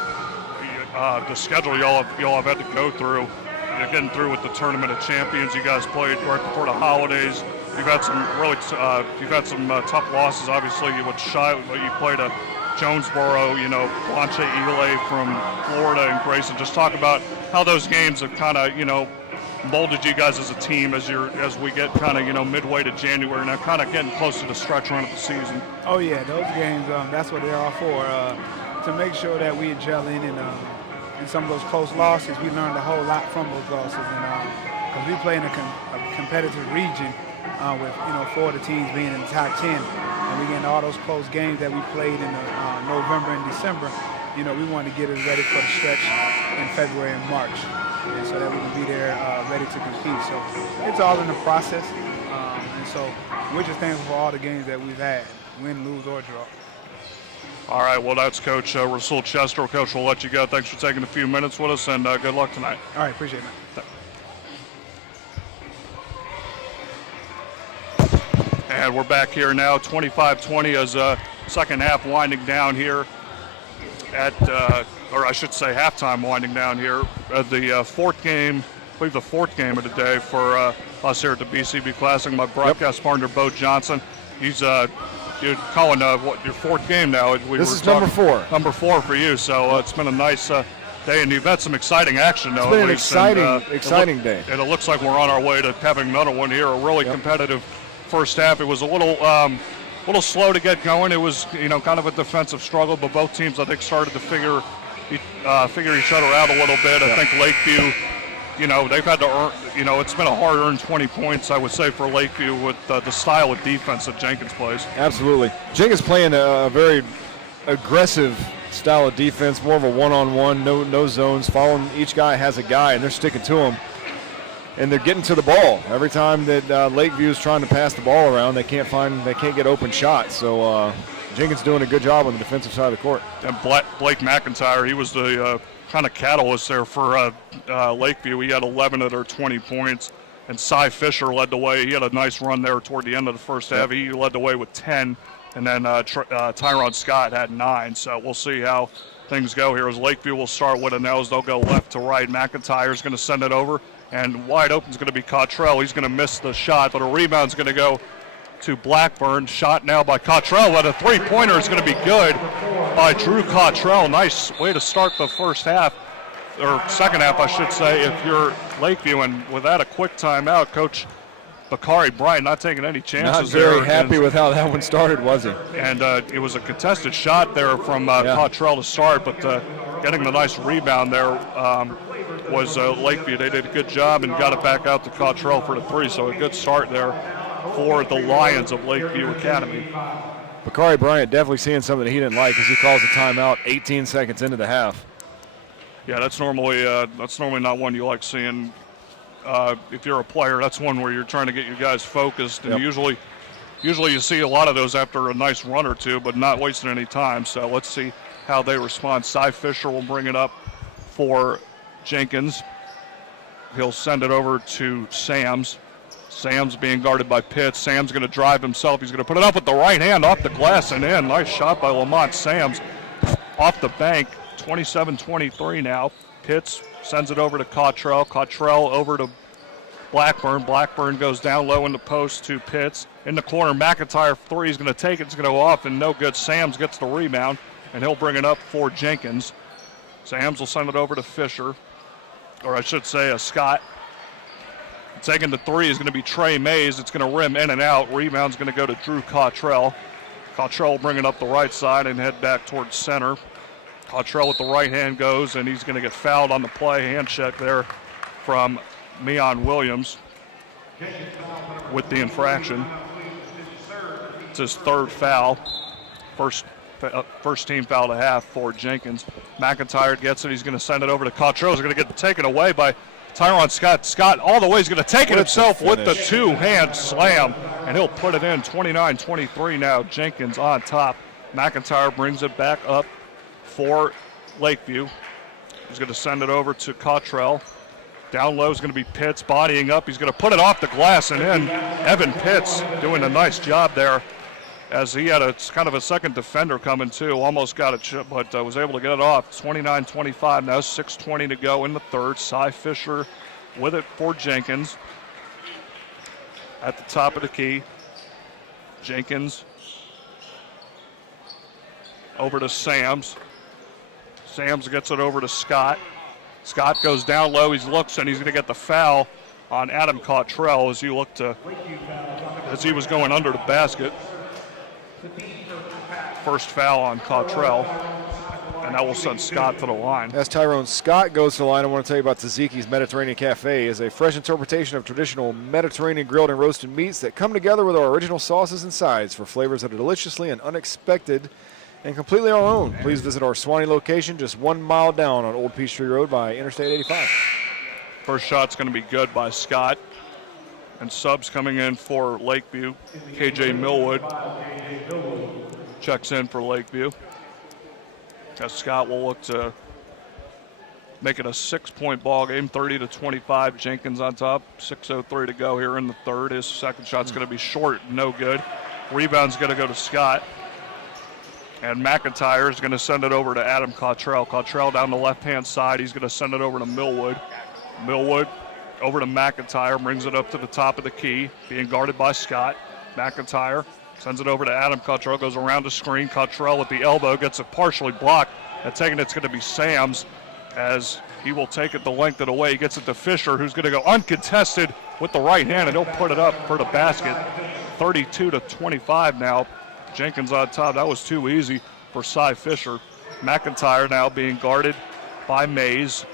the schedule y'all have had to go through. You're getting through with the Tournament of Champions. You guys played right before the holidays. You've had some really tough losses. Obviously, with you played at Jonesboro, Blanche Ely from Florida, and Grayson. Just talk about how those games have kind of molded you guys as a team as we get kind of midway to January now, kind of getting close to the stretch run of the season. Oh yeah, those games. That's what they're all for. To make sure that we gel in and some of those close losses, we learned a whole lot from those losses, and because we play in a competitive region with 4 of the teams being in the top 10, and we getting all those close games that we played in November and December. We want to get us ready for the stretch in February and March, and so that we can be there ready to compete. So it's all in the process, and so we're just thankful for all the games that we've had, win, lose, or draw. All right, well, that's Coach Rasul Chester. Coach, we'll let you go. Thanks for taking a few minutes with us, and good luck tonight. All right, appreciate it, man. And we're back here now, 25-20 as second half winding down here at, or I should say halftime winding down here at the fourth game, I believe the fourth game of the day for us here at the BCB Classic. My broadcast partner, Bo Johnson, he's you're calling what, your fourth game now. This is number 4. Number 4 for you, so it's been a nice day, and you've had some exciting action, though. It's been at an least. exciting day. And it looks like we're on our way to having another one here, a really competitive first half. It was a little slow to get going. It was, kind of a defensive struggle, but both teams, I think, started to figure each other out a little bit. I think Lakeview, they've had to earn, it's been a hard-earned 20 points, I would say, for Lakeview with the style of defense that Jenkins plays. Absolutely. Jenkins playing a very aggressive style of defense, more of a one-on-one, no zones. Following each guy has a guy, and they're sticking to him. And they're getting to the ball. Every time that Lakeview is trying to pass the ball around, they can't get open shots. So Jenkins doing a good job on the defensive side of the court. And Blake McIntyre, he was the kind of catalyst there for Lakeview. He had 11 of their 20 points. And Cy Fisher led the way. He had a nice run there toward the end of the first half. He led the way with 10. And then Tyron Scott had 9. So we'll see how things go here as Lakeview will start with it now as they'll go left to right. McIntyre's going to send it over. And wide open is going to be Cottrell. He's going to miss the shot, but a rebound's going to go to Blackburn. Shot now by Cottrell, but a three-pointer is going to be good by Drew Cottrell. Nice way to start the first half, or second half, I should say, if you're Lakeview. And without a quick timeout, Coach Bakari Bryant not taking any chances. Not very happy with how that one started, was he? And it was a contested shot there from Cottrell to start, but getting the nice rebound there was Lakeview. They did a good job and got it back out to Cottrell for the 3, so a good start there for the Lions of Lakeview Academy. Bakari Bryant definitely seeing something that he didn't like as he calls a timeout 18 seconds into the half. Yeah, that's normally not one you like seeing. If you're a player, that's one where you're trying to get your guys focused, and usually you see a lot of those after a nice run or two, but not wasting any time. So let's see how they respond. Cy Fisher will bring it up for Jenkins. He'll send it over to Sams. Sams being guarded by Pitts. Sams going to drive himself. He's going to put it up with the right hand off the glass and in. Nice shot by Lamont Sams off the bank. 27-23 now. Pitts sends it over to Cottrell. Cottrell over to Blackburn. Blackburn goes down low in the post to Pitts. In the corner, McIntyre 3 is going to take it. It's going to go off and no good. Sams gets the rebound, and he'll bring it up for Jenkins. Sams will send it over to Fisher, or I should say Scott. Taking the 3 is going to be Trey Mays. It's going to rim in and out. Rebound's going to go to Drew Cottrell. Cottrell will bring it up the right side and head back towards center. Cottrell with the right hand goes, and he's going to get fouled on the play. Hand check there from Meon Williams with the infraction. It's his 3rd foul. First team foul to half for Jenkins. McIntyre gets it. He's going to send it over to Cottrell. He's going to get it taken away by Tyron Scott. Scott all the way is going to take it himself with the 2-hand slam, and he'll put it in. 29-23 now. Jenkins on top. McIntyre brings it back up for Lakeview. He's going to send it over to Cottrell. Down low is going to be Pitts bodying up. He's going to put it off the glass and in. Evan Pitts doing a nice job there as he had kind of a second defender coming too. Almost got it, but was able to get it off. 29-25 now, 6:20 to go in the third. Cy Fisher with it for Jenkins. At the top of the key, Jenkins over to Sams. Sams gets it over to Scott. Scott goes down low. He looks, and he's going to get the foul on Adam Cottrell as he was going under the basket. First foul on Cottrell, and that will send Scott to the line. As Tyrone Scott goes to the line, I want to tell you about Tzatziki's Mediterranean Cafe. It's a fresh interpretation of traditional Mediterranean grilled and roasted meats that come together with our original sauces and sides for flavors that are deliciously and unexpected and completely our own. Please visit our Swanee location just 1 mile down on Old Peachtree Road by Interstate 85. First shot's going to be good by Scott. And subs coming in for Lakeview. KJ Millwood checks in for Lakeview. As Scott will look to make it a 6-point ball game, 30-25. Jenkins on top, 6:03 to go here in the third. His second shot's going to be short, no good. Rebound's going to go to Scott. And McIntyre is going to send it over to Adam Cottrell. Cottrell down the left-hand side. He's going to send it over to Millwood. Millwood over to McIntyre, brings it up to the top of the key, being guarded by Scott. McIntyre sends it over to Adam Cottrell, goes around the screen. Cottrell with the elbow gets it partially blocked. And taking it's going to be Sams, as he will take it the length of the way. He gets it to Fisher, who's going to go uncontested with the right hand, and he'll put it up for the basket. 32-25 now. Jenkins on top. That was too easy for Cy Fisher. McIntyre now being guarded by Mays.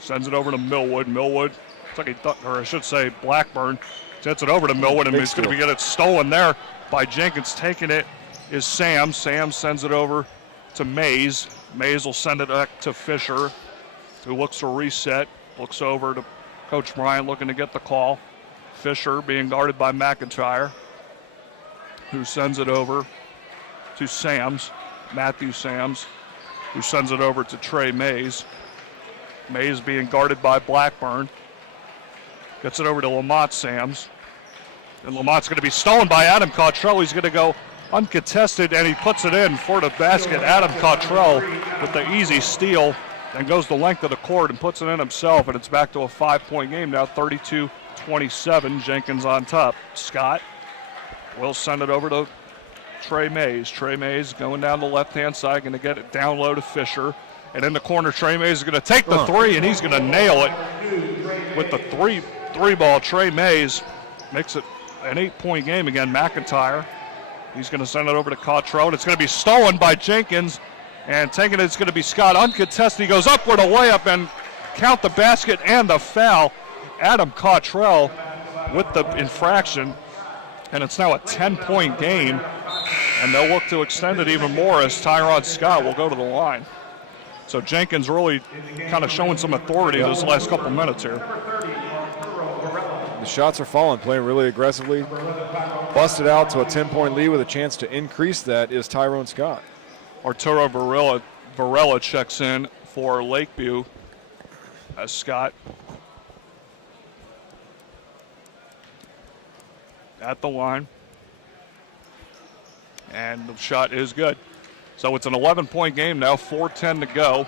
Sends it over to Millwood. Millwood, it's like he thought, or I should say Blackburn, sends it over to Millwood, and he's going to get it stolen there by Jenkins. Taking it is Sam. Sam sends it over to Mays. Mays will send it back to Fisher, who looks to reset. Looks over to Coach Bryant, looking to get the call. Fisher being guarded by McIntyre, who sends it over to Sams, Matthew Sams, who sends it over to Trey Mays. Mays being guarded by Blackburn. Gets it over to Lamont Sams. And Lamont's going to be stolen by Adam Cottrell. He's going to go uncontested, and he puts it in for the basket. Adam Cottrell with the easy steal, and goes the length of the court and puts it in himself, and it's back to a 5-point game now, 32-27. Jenkins on top. Scott will send it over to Trey Mays. Trey Mays going down the left-hand side, going to get it down low to Fisher. And in the corner, Trey Mays is going to take the three, and he's going to nail it with the three ball. Trey Mays makes it an 8-point game again. McIntyre, he's going to send it over to Cottrell, and it's going to be stolen by Jenkins. And taking it's going to be Scott uncontested. He goes upward a layup and count the basket and the foul. Adam Cottrell with the infraction. And it's now a 10-point game. And they'll look to extend it even more as Tyron Scott will go to the line. So Jenkins really kind of showing some authority in this last couple minutes here. The shots are falling, playing really aggressively. Busted out to a 10-point lead with a chance to increase that is Tyrone Scott. Arturo Varela checks in for Lakeview as Scott at the line. And the shot is good. So it's an 11-point game now, 4:10 to go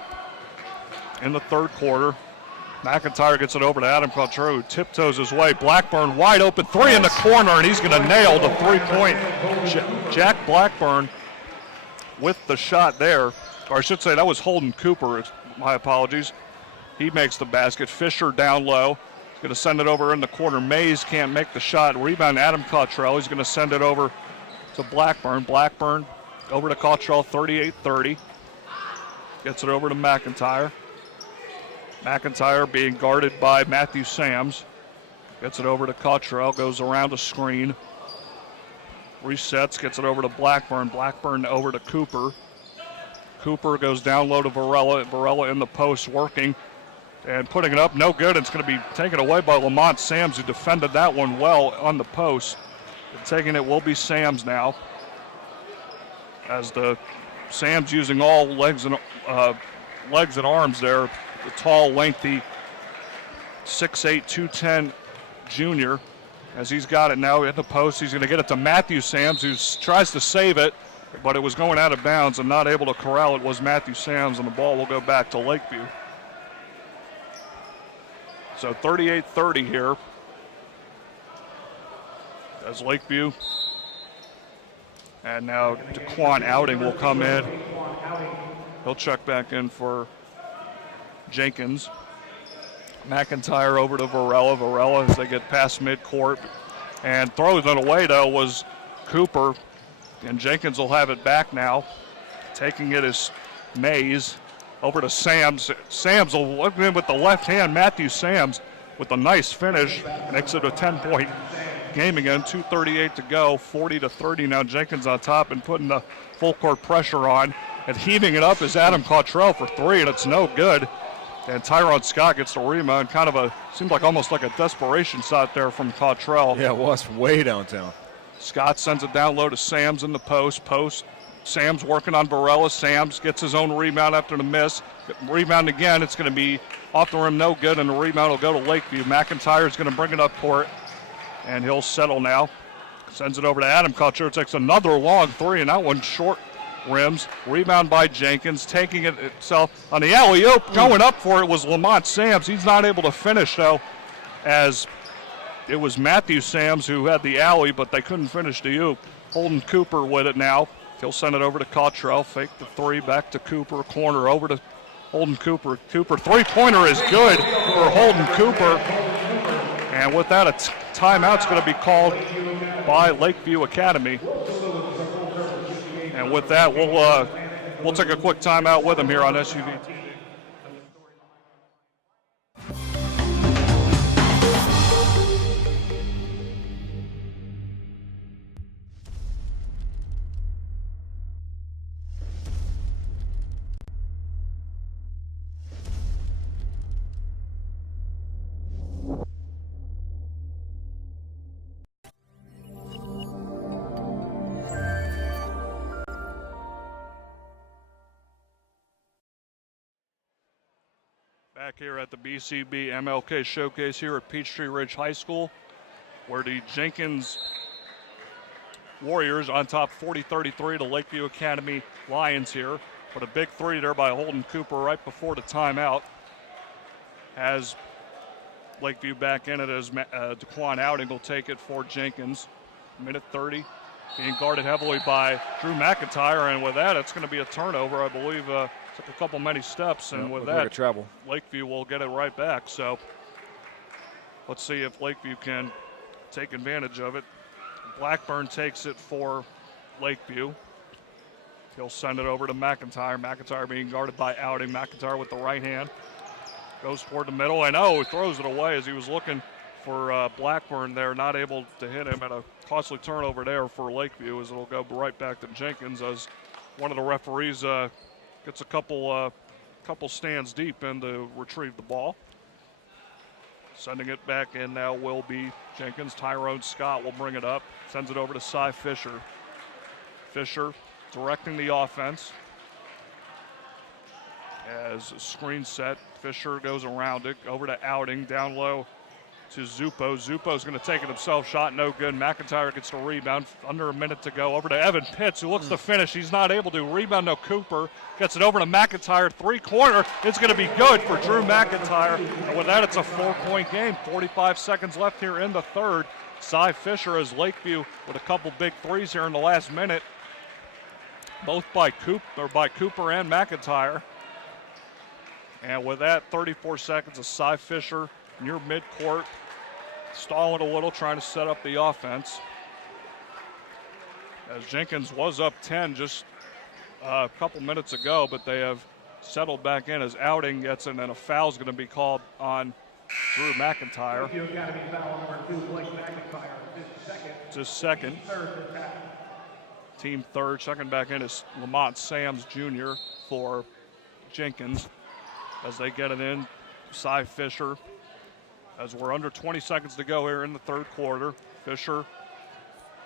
in the third quarter. McIntyre gets it over to Adam Cottrell, who tiptoes his way. Blackburn wide open, three in the corner, and he's going to nail the three-point. Jack Blackburn with the shot there, or I should say that was Holden Cooper, my apologies. He makes the basket. Fisher down low. He's going to send it over in the corner. Mays can't make the shot. Rebound Adam Cottrell. He's going to send it over to Blackburn. Blackburn over to Cottrell, 38-30. Gets it over to McIntyre. McIntyre being guarded by Matthew Sams. Gets it over to Cottrell, goes around a screen. Resets, gets it over to Blackburn. Blackburn over to Cooper. Cooper goes down low to Varela. Varela in the post working and putting it up. No good. It's going to be taken away by Lamont Sams, who defended that one well on the post. And taking it will be Sams now, as the Sams using all legs and arms there. The tall, lengthy 6'8", 210 junior, as he's got it now at the post. He's going to get it to Matthew Sams, who tries to save it, but it was going out of bounds and not able to corral it was Matthew Sams, and the ball will go back to Lakeview. So 38-30 here as Lakeview. And now DeQuan Outing will come in. He'll check back in for Jenkins. McIntyre over to Varela. Varela as they get past midcourt. And throws it away, though, was Cooper. And Jenkins will have it back now. Taking it is Mays. Over to Sams. Sams will look in with the left hand. Matthew Sams with a nice finish. Makes it a 10-point game again. 2:38 to go. 40-30 now. Jenkins on top and putting the full court pressure on. And heaving it up is Adam Cottrell for three, and it's no good. And Tyron Scott gets the rebound. Kind of seemed like almost like a desperation shot there from Cottrell. Yeah, it was from way downtown. Scott sends it down low to Sams in the post. Sam's working on Varela. Sam's gets his own rebound after the miss. Rebound again. It's going to be off the rim, no good, and the rebound will go to Lakeview. McIntyre's going to bring it up court, and he'll settle now. Sends it over to Adam Kutcher. Takes another long three, and that one short rims. Rebound by Jenkins, taking it itself on the alley-oop. Going up for it was Lamont Sams. He's not able to finish, though, as it was Matthew Sams who had the alley, but they couldn't finish the oop. Holden Cooper with it now. He'll send it over to Cottrell. Fake the three, back to Cooper. Corner over to Holden Cooper. Cooper three-pointer is good for Holden Cooper. And with that, a timeout's going to be called by Lakeview Academy. And with that, we'll take a quick timeout with him here on SUV TV. Back here at the BCB MLK Showcase here at Peachtree Ridge High School, where the Jenkins Warriors on top 40-33 to Lakeview Academy Lions here. But a big three there by Holden Cooper right before the timeout has Lakeview back in it as DeQuan Outing will take it for Jenkins. Minute 30, being guarded heavily by Drew McIntyre, and with that, it's going to be a turnover, I believe. Took a couple many steps, and with that, travel. Lakeview will get it right back. So let's see if Lakeview can take advantage of it. Blackburn takes it for Lakeview. He'll send it over to McIntyre. McIntyre being guarded by Outing. McIntyre with the right hand. Goes toward the middle, and throws it away as he was looking for Blackburn there. Not able to hit him, at a costly turnover there for Lakeview, as it'll go right back to Jenkins, as one of the referees gets a couple stands deep in to retrieve the ball. Sending it back in now will be Jenkins. Tyrone Scott will bring it up. Sends it over to Cy Fisher. Fisher directing the offense. As a screen set, Fisher goes around it. Over to Outing, down low to Zupo. Zupo's going to take it himself. Shot no good. McIntyre gets the rebound. Under a minute to go. Over to Evan Pitts, who looks to finish. He's not able to. Rebound, no. Cooper gets it over to McIntyre. Three-quarter. It's going to be good for Drew McIntyre. And with that, it's a 4-point game. 45 seconds left here in the third. Cy Fisher as Lakeview with a couple big threes here in the last minute. Both by Cooper and McIntyre. And with that, 34 seconds of Cy Fisher near midcourt, stalling a little, trying to set up the offense. As Jenkins was up 10 just a couple minutes ago, but they have settled back in as Outing gets in, and a foul is going to be called on Drew McIntyre. Just second. Team third. Second back in is Lamont Sams Jr. for Jenkins. As they get it in, Cy Fisher. As we're under 20 seconds to go here in the third quarter, Fisher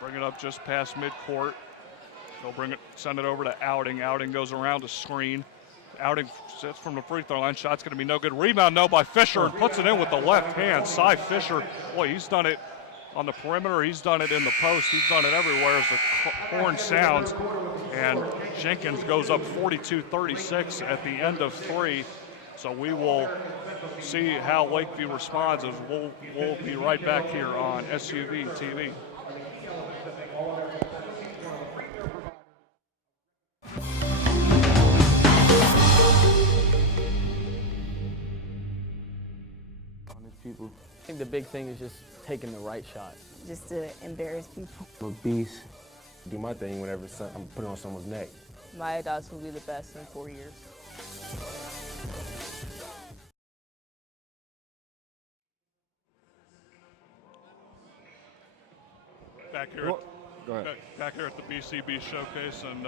bring it up just past midcourt. They'll send it over to Outing. Outing goes around a screen. Outing sits from the free throw line. Shot's going to be no good. Rebound, no, by Fisher, and puts it in with the left hand. Cy Fisher, boy, he's done it on the perimeter. He's done it in the post. He's done it everywhere as the horn sounds. And Jenkins goes up 42-36 at the end of three. So we will see how Lakeview responds, as we'll be right back here on SUV TV. People. I think the big thing is just taking the right shot. Just to embarrass people. I'm a beast. Do my thing whenever I'm put on someone's neck. My dogs will be the best in 4 years. Back here at the BCB Showcase, and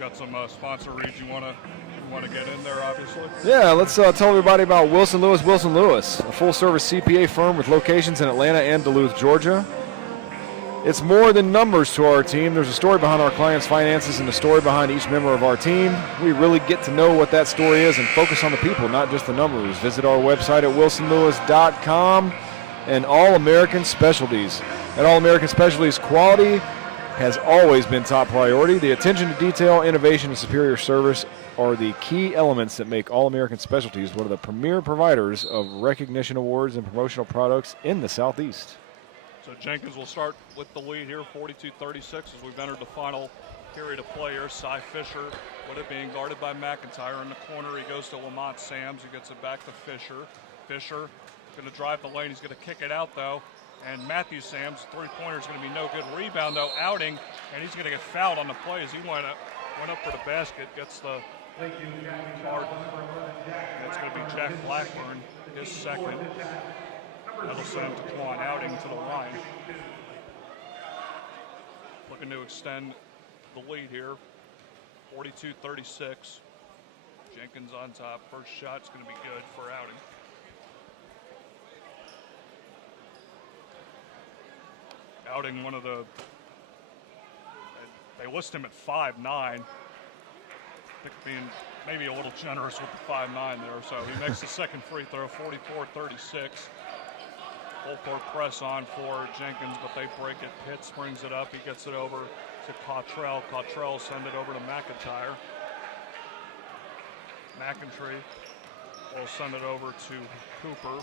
got some sponsor reads you want to get in there, obviously. Yeah, let's tell everybody about Wilson Lewis. Wilson Lewis, a full-service CPA firm with locations in Atlanta and Duluth, Georgia. It's more than numbers to our team. There's a story behind our clients' finances and a story behind each member of our team. We really get to know what that story is and focus on the people, not just the numbers. Visit our website at wilsonlewis.com and All-American Specialties. At All-American Specialties, quality has always been top priority. The attention to detail, innovation, and superior service are the key elements that make All-American Specialties one of the premier providers of recognition awards and promotional products in the Southeast. So Jenkins will start with the lead here, 42-36, as we've entered the final period of play here. Cy Fisher with it being guarded by McIntyre in the corner. He goes to Lamont Sams, who gets it back to Fisher. Fisher going to drive the lane. He's going to kick it out, though. And Matthew Sams, three-pointer is going to be no good. Rebound, though, outing, and he's going to get fouled on the play as he went up for the basket, gets the card. That's going to be Jack Blackburn, his second. That'll send Taquan outing to the line. Looking to extend the lead here, 42-36. Jenkins on top. First shot's going to be good for outing. Outing one of the, they list him at 5'9". I think being maybe a little generous with the 5'9" there. So he makes the second free throw, 44-36. Full court press on for Jenkins, but they break it. Pitts brings it up. He gets it over to Cottrell. Cottrell send it over to McIntyre. McIntyre will send it over to Cooper.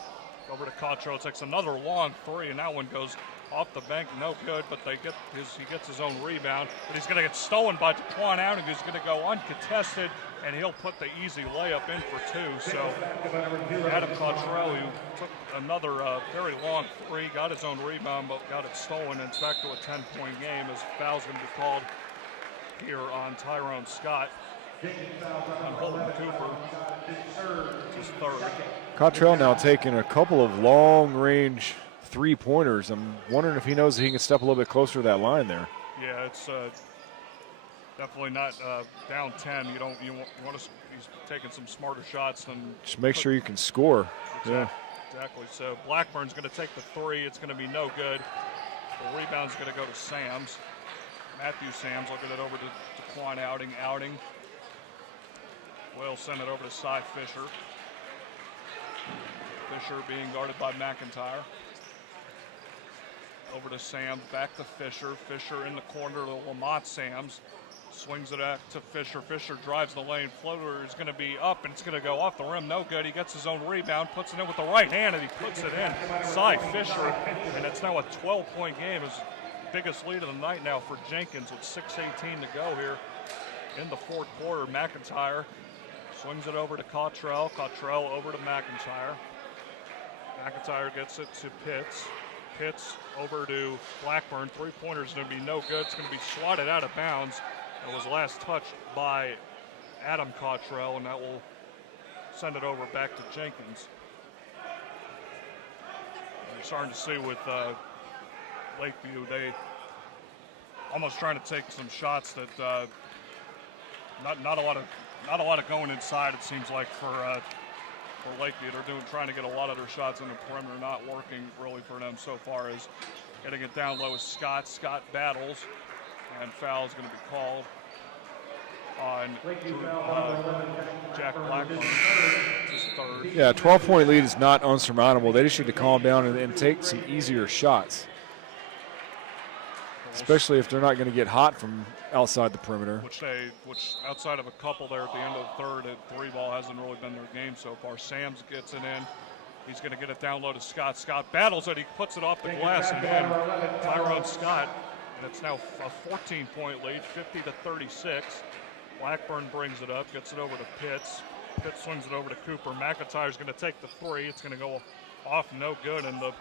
Over to Cottrell. Takes another long three, and that one goes off the bank, no good, but he gets his own rebound. But he's going to get stolen by Taquan Outing, who's going to go uncontested, and he'll put the easy layup in for two. So Adam Cottrell, who took another very long three, got his own rebound, but got it stolen, and it's back to a 10-point game as foul's going to be called here on Tyrone Scott. On Holden Cooper, his third. Cottrell now taking a couple of long-range three-pointers. I'm wondering if he knows that he can step a little bit closer to that line there. Yeah, it's definitely not down 10. You want to. He's taking some smarter shots than. Just make sure you can score. Exactly, exactly. So Blackburn's going to take the three. It's going to be no good. The rebound's going to go to Sams. Matthew Sams will get it over to Taquan Outing. Will send it over to Cy Fisher. Fisher being guarded by McIntyre. Over to Sams, back to Fisher. Fisher in the corner to Lamont Sams. Swings it out to Fisher. Fisher drives the lane. Floater is going to be up, and it's going to go off the rim. No good. He gets his own rebound, puts it in with the right hand, and he puts it in. Cy Fisher, and it's now a 12-point game. His biggest lead of the night now for Jenkins with 6:18 to go here in the fourth quarter. McIntyre swings it over to Cottrell. Cottrell over to McIntyre. McIntyre gets it to Pitts. Pitts over to Blackburn. Three-pointer is going to be no good. It's going to be swatted out of bounds. It was last touched by Adam Cottrell, and that will send it over back to Jenkins. You're starting to see with Lakeview, they almost trying to take some shots that not a lot of going inside. It seems like for Lakeview, they're trying to get a lot of their shots in the perimeter, not working really for them so far. As getting it down low is Scott. Scott battles, and foul is going to be called on Jack Blackburn. His third. Yeah, a 12-point lead is not unsurmountable. They just need to calm down and take some easier shots, especially if they're not going to get hot from outside the perimeter. Which outside of a couple there at the end of the third, three ball hasn't really been their game so far. Sams gets it in. He's going to get it down low to Scott. Scott battles it. He puts it off the glass and in. Tyrone Scott, and it's now a 14-point lead, 50-36. Blackburn brings it up, gets it over to Pitts. Pitts swings it over to Cooper. McIntyre's going to take the three. It's going to go off no good, and the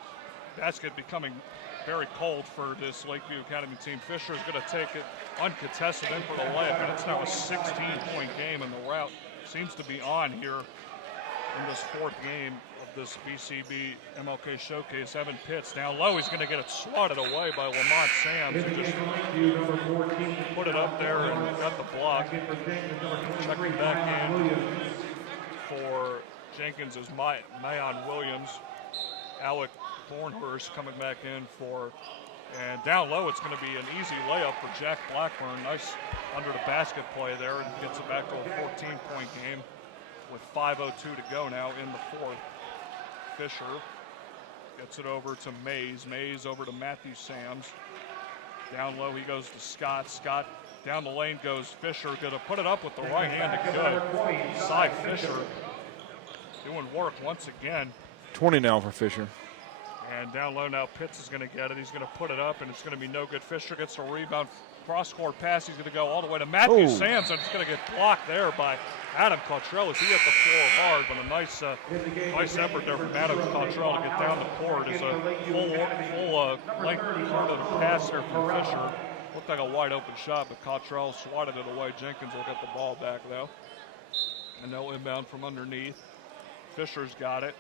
basket becoming very cold for this Lakeview Academy team. Fisher's going to take it uncontested in for the layup, and it's now a 16-point game, and the route seems to be on here in this fourth game of this BCB MLK Showcase. Evan Pitts down low. He's going to get it swatted away by Lamont Sams, who just put it up there and got the block. Checking back in for Jenkins is Mayon Williams. Alec Thornhurst coming back in for And down low, it's going to be an easy layup for Jack Blackburn. Nice under the basket play there, and gets it back to a 14-point game with 5:02 to go now in the fourth. Fisher gets it over to Mays. Mays over to Matthew Sams. Down low, he goes to Scott. Scott down the lane goes Fisher. Going to put it up with the right hand and good. Cy Fisher doing work once again. 20 now for Fisher. And down low now, Pitts is going to get it. He's going to put it up, and it's going to be no good. Fisher gets a rebound. Cross-court pass. He's going to go all the way to Matthew Sams, and it's going to get blocked there by Adam Cottrell as he hit the floor hard. But a nice effort there from Adam Cottrell to get down the court. It's a full length part of the pass there from Fisher. Looked like a wide open shot, but Cottrell swatted it away. Jenkins will get the ball back though. And no inbound from underneath. Fisher's got it.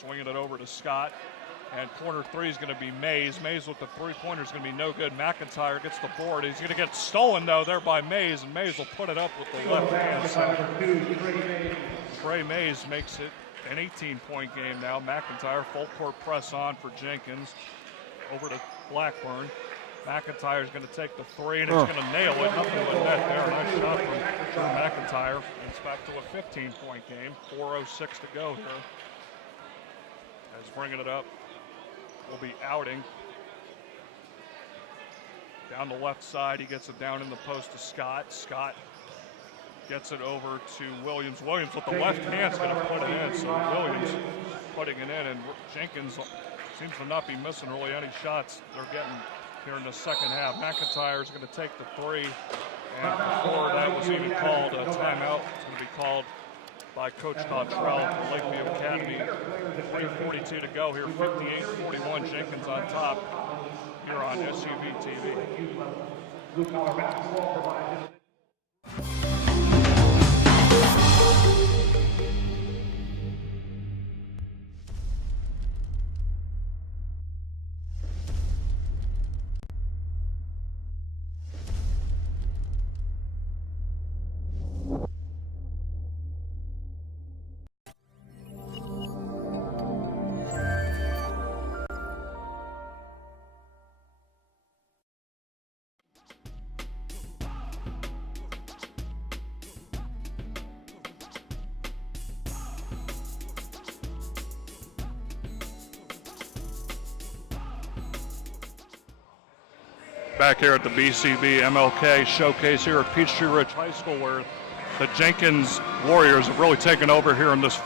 Swinging it over to Scott. And corner three is going to be Mays. Mays with the three-pointer is going to be no good. McIntyre gets the board. He's going to get stolen, though, there by Mays, and Mays will put it up with the left-hand side. Trey Mays makes it an 18-point game now. McIntyre, full-court press on for Jenkins. Over to Blackburn. McIntyre is going to take the three, and it's going to nail it up to the net there. Nice shot from Drew McIntyre. And it's back to a 15-point game. 4:06 to go here. As bringing it up will be Outing. Down the left side, he gets it down in the post to Scott. Scott gets it over to Williams. Williams with the left hand's going to put it in, so Williams putting it in, and Jenkins seems to not be missing really any shots they're getting here in the second half. McIntyre is going to take the three, and before that was even called a timeout, it's going to be called by Coach Cottrell for Lakeview Academy. 3:42 to go here, 58-41. Jenkins on top here on SUV TV. Back here at the BCB MLK showcase here at Peachtree Ridge High School, where the Jenkins Warriors have really taken over here in this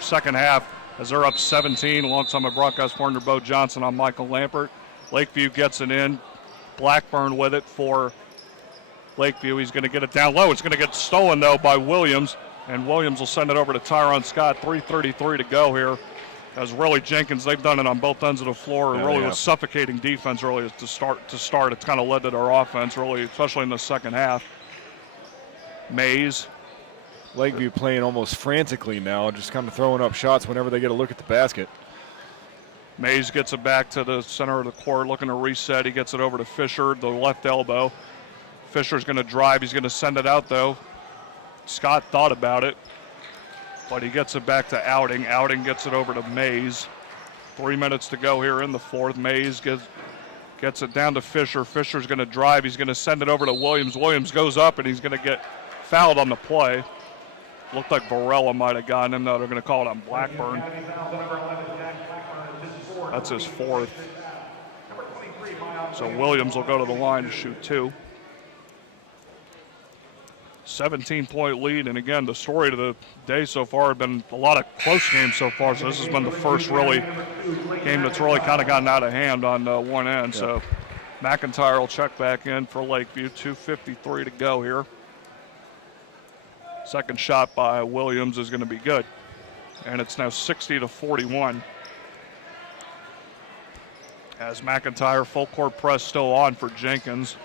second half as they're up 17. Alongside my broadcast partner Bo Johnson, I'm Michael Lampert. Lakeview gets it in. Blackburn with it for Lakeview. He's going to get it down low. It's going to get stolen though by Williams, and Williams will send it over to Tyron Scott. 3:33 to go here. As really Jenkins, they've done it on both ends of the floor, and really with suffocating defense really to start. It's kind of led to their offense really, especially in the second half. Mays. Lakeview playing almost frantically now, just kind of throwing up shots whenever they get a look at the basket. Mays gets it back to the center of the court, looking to reset. He gets it over to Fisher, the left elbow. Fisher's going to drive. He's going to send it out, though. Scott thought about it, but he gets it back to Outing. Outing gets it over to Mays. 3 minutes to go here in the fourth. Mays gets it down to Fisher. Fisher's going to drive. He's going to send it over to Williams. Williams goes up, and he's going to get fouled on the play. Looked like Varela might have gotten him, though. They're going to call it on Blackburn. That's his fourth. So Williams will go to the line to shoot two. 17-point lead, and again, the story of the day so far had been a lot of close games so far, so this has been the first really game that's really kind of gotten out of hand on one end. Yep. So McIntyre will check back in for Lakeview. 2:53 to go here. Second shot by Williams is going to be good, and it's now 60-41. As McIntyre, full court press still on for Jenkins.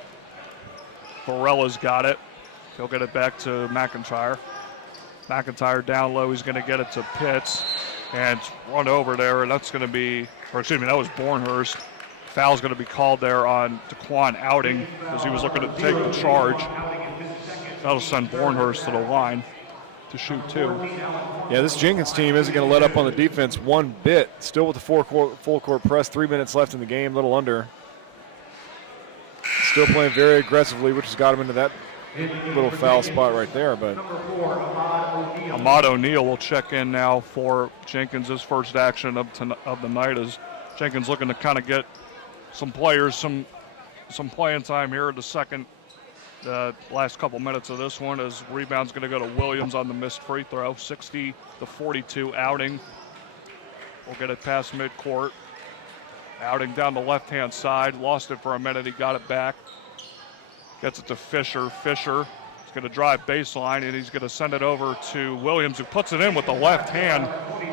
Varela's got it. He'll get it back to McIntyre. McIntyre down low. He's going to get it to Pitts and run over there. And that's going to be, or excuse me, that was Bornhurst. Foul's going to be called there on Daquan Outing as he was looking to take the charge. That'll send Bornhurst to the line to shoot two. Yeah, this Jenkins team isn't going to let up on the defense one bit. Still with the full court press. 3 minutes left in the game, a little under. still playing very aggressively, which has got him into that little foul spot right there. But Ahmad O'Neal will check in now for Jenkins' first action of the night, as Jenkins looking to kind of get some players some playing time here in the last couple minutes of this one, as rebound's going to go to Williams on the missed free throw. 60-42 Outing. We'll get it past midcourt. Outing down the left-hand side. Lost it for a minute. He got it back. Gets it to Fisher. Fisher is going to drive baseline, and he's going to send it over to Williams, who puts it in with the left hand.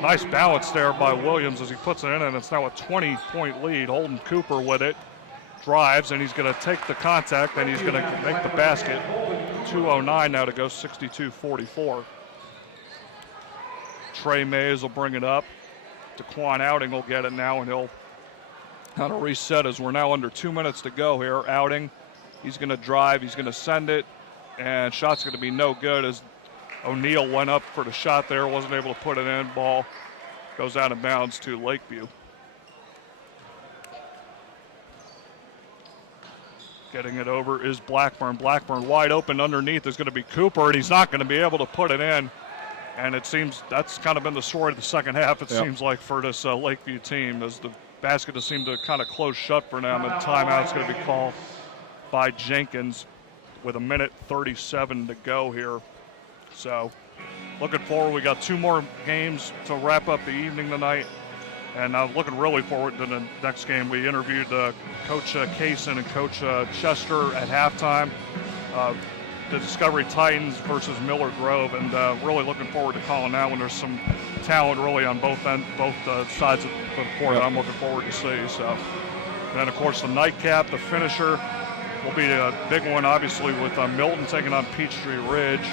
Nice balance there by Williams as he puts it in, and it's now a 20-point lead. Holden Cooper with it. Drives, and he's going to take the contact, and he's going to make the basket. 2:09 now to go, 62-44. Trey Mays will bring it up. DeQuan Outing will get it now, and he'll kind of reset as we're now under 2 minutes to go here. Outing, he's going to drive, he's going to send it, and shot's going to be no good as O'Neal went up for the shot there, wasn't able to put it in. Ball goes out of bounds to Lakeview. Getting it over is Blackburn. Blackburn wide open underneath is going to be Cooper, and he's not going to be able to put it in. And it seems that's kind of been the story of the second half, it seems like, for this Lakeview team, as the basket has seemed to kind of close shut for them, and timeout's going to be called by Jenkins with 1:37 to go here. So looking forward, we got 2 more games to wrap up the evening tonight. And I'm looking really forward to the next game. We interviewed Coach Kaysen and Coach Chester at halftime. The Discovery Titans versus Miller Grove, and really looking forward to calling that one. There's some talent really on both sides of the court that I'm looking forward to see. So, and then of course the nightcap, the finisher, will be a big one, obviously, with Milton taking on Peachtree Ridge.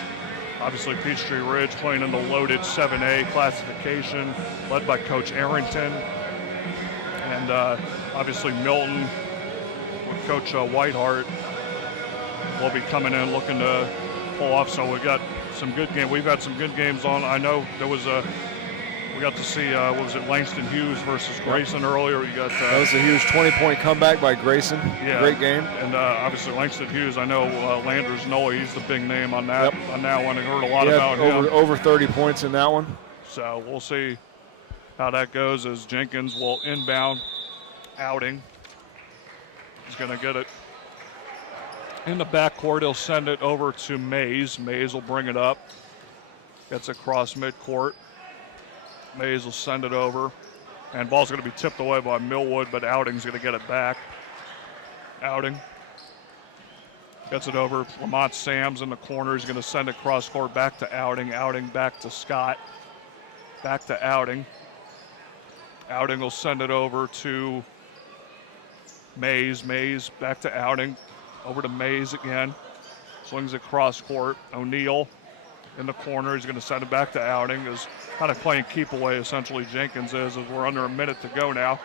Obviously, Peachtree Ridge playing in the loaded 7A classification, led by Coach Arrington. And obviously Milton with Coach Whitehart will be coming in looking to pull off. So we got some good games. We've had some good games on. I know there was we got to see, what was it, Langston Hughes versus Grayson earlier. You got that was a huge 20-point comeback by Grayson. Yeah, great game. And obviously Langston Hughes, I know Landers Noah, he's the big name on that on that one. I heard a lot about him. Over 30 points in that one. So we'll see how that goes as Jenkins will inbound. Outing. He's going to get it in the backcourt. He'll send it over to Mays. Mays will bring it up. Gets across midcourt. Mays will send it over. And ball's going to be tipped away by Millwood, but Outing's going to get it back. Outing gets it over. Lamont Sams in the corner. He's going to send it cross court back to Outing. Outing back to Scott. Back to Outing. Outing will send it over to Mays. Mays back to Outing. Over to Mays again. Swings it cross court. O'Neal in the corner. He's going to send it back to Outing. Is kind of playing keep away, essentially, Jenkins is, as we're under a minute to go now.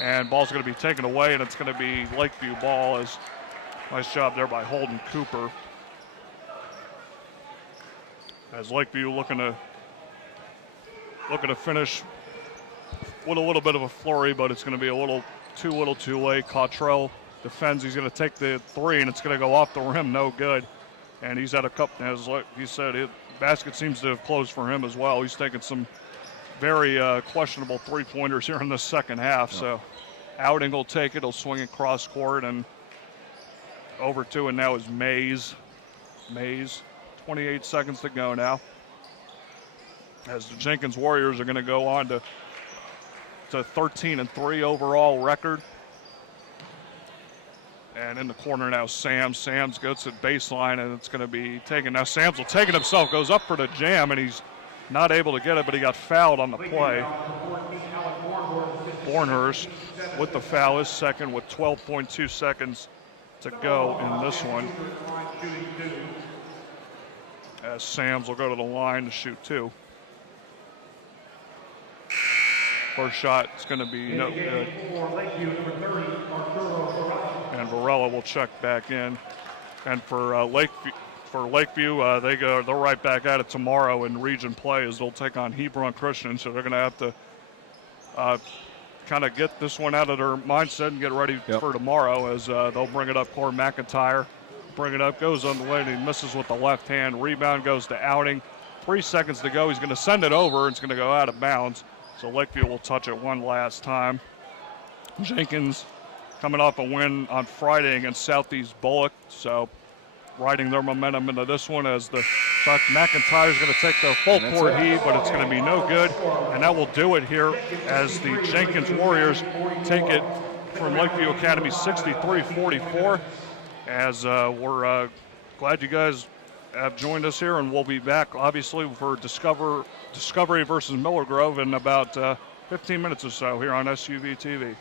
And ball's going to be taken away, and it's going to be Lakeview ball. As nice job there by Holden Cooper. As Lakeview looking to finish with a little bit of a flurry, but it's going to be a little too late. Cottrell defends. He's going to take the three, and it's going to go off the rim. No good. And he's had a couple, as he said, the basket seems to have closed for him as well. He's taken some very questionable three-pointers here in the second half. So Outing will take it. He'll swing it cross court and over to, and now is Mays. Mays, 28 seconds to go now. As the Jenkins Warriors are going to go on to 13-3 overall record. And in the corner now, Sams. Sams gets it baseline, and it's going to be taken. Now Sams will take it himself, goes up for the jam, and he's not able to get it, but he got fouled on the play. Bornhurst with the foul is second with 12.2 seconds to go in this one. As Sams will go to the line to shoot two. First shot is going to be no good. And Varela will check back in. And for Lakeview, they're right back at it tomorrow in region play as they'll take on Hebron Christian. So they're going to have to kind of get this one out of their mindset and get ready for tomorrow as they'll bring it up. Corey McIntyre bring it up, goes on the way, and he misses with the left hand. Rebound goes to Outing. 3 seconds to go. He's going to send it over. It's going to go out of bounds. So Lakeview will touch it one last time. Jenkins coming off a win on Friday against Southeast Bullock. So riding their momentum into this one as the McIntyre's going to take the full court heave, but it's going to be no good. And that will do it here as the Jenkins Warriors take it from Lakeview Academy 63-44. As we're glad you guys have joined us here, and we'll be back obviously for Discovery versus Miller Grove in about 15 minutes or so here on SUV TV.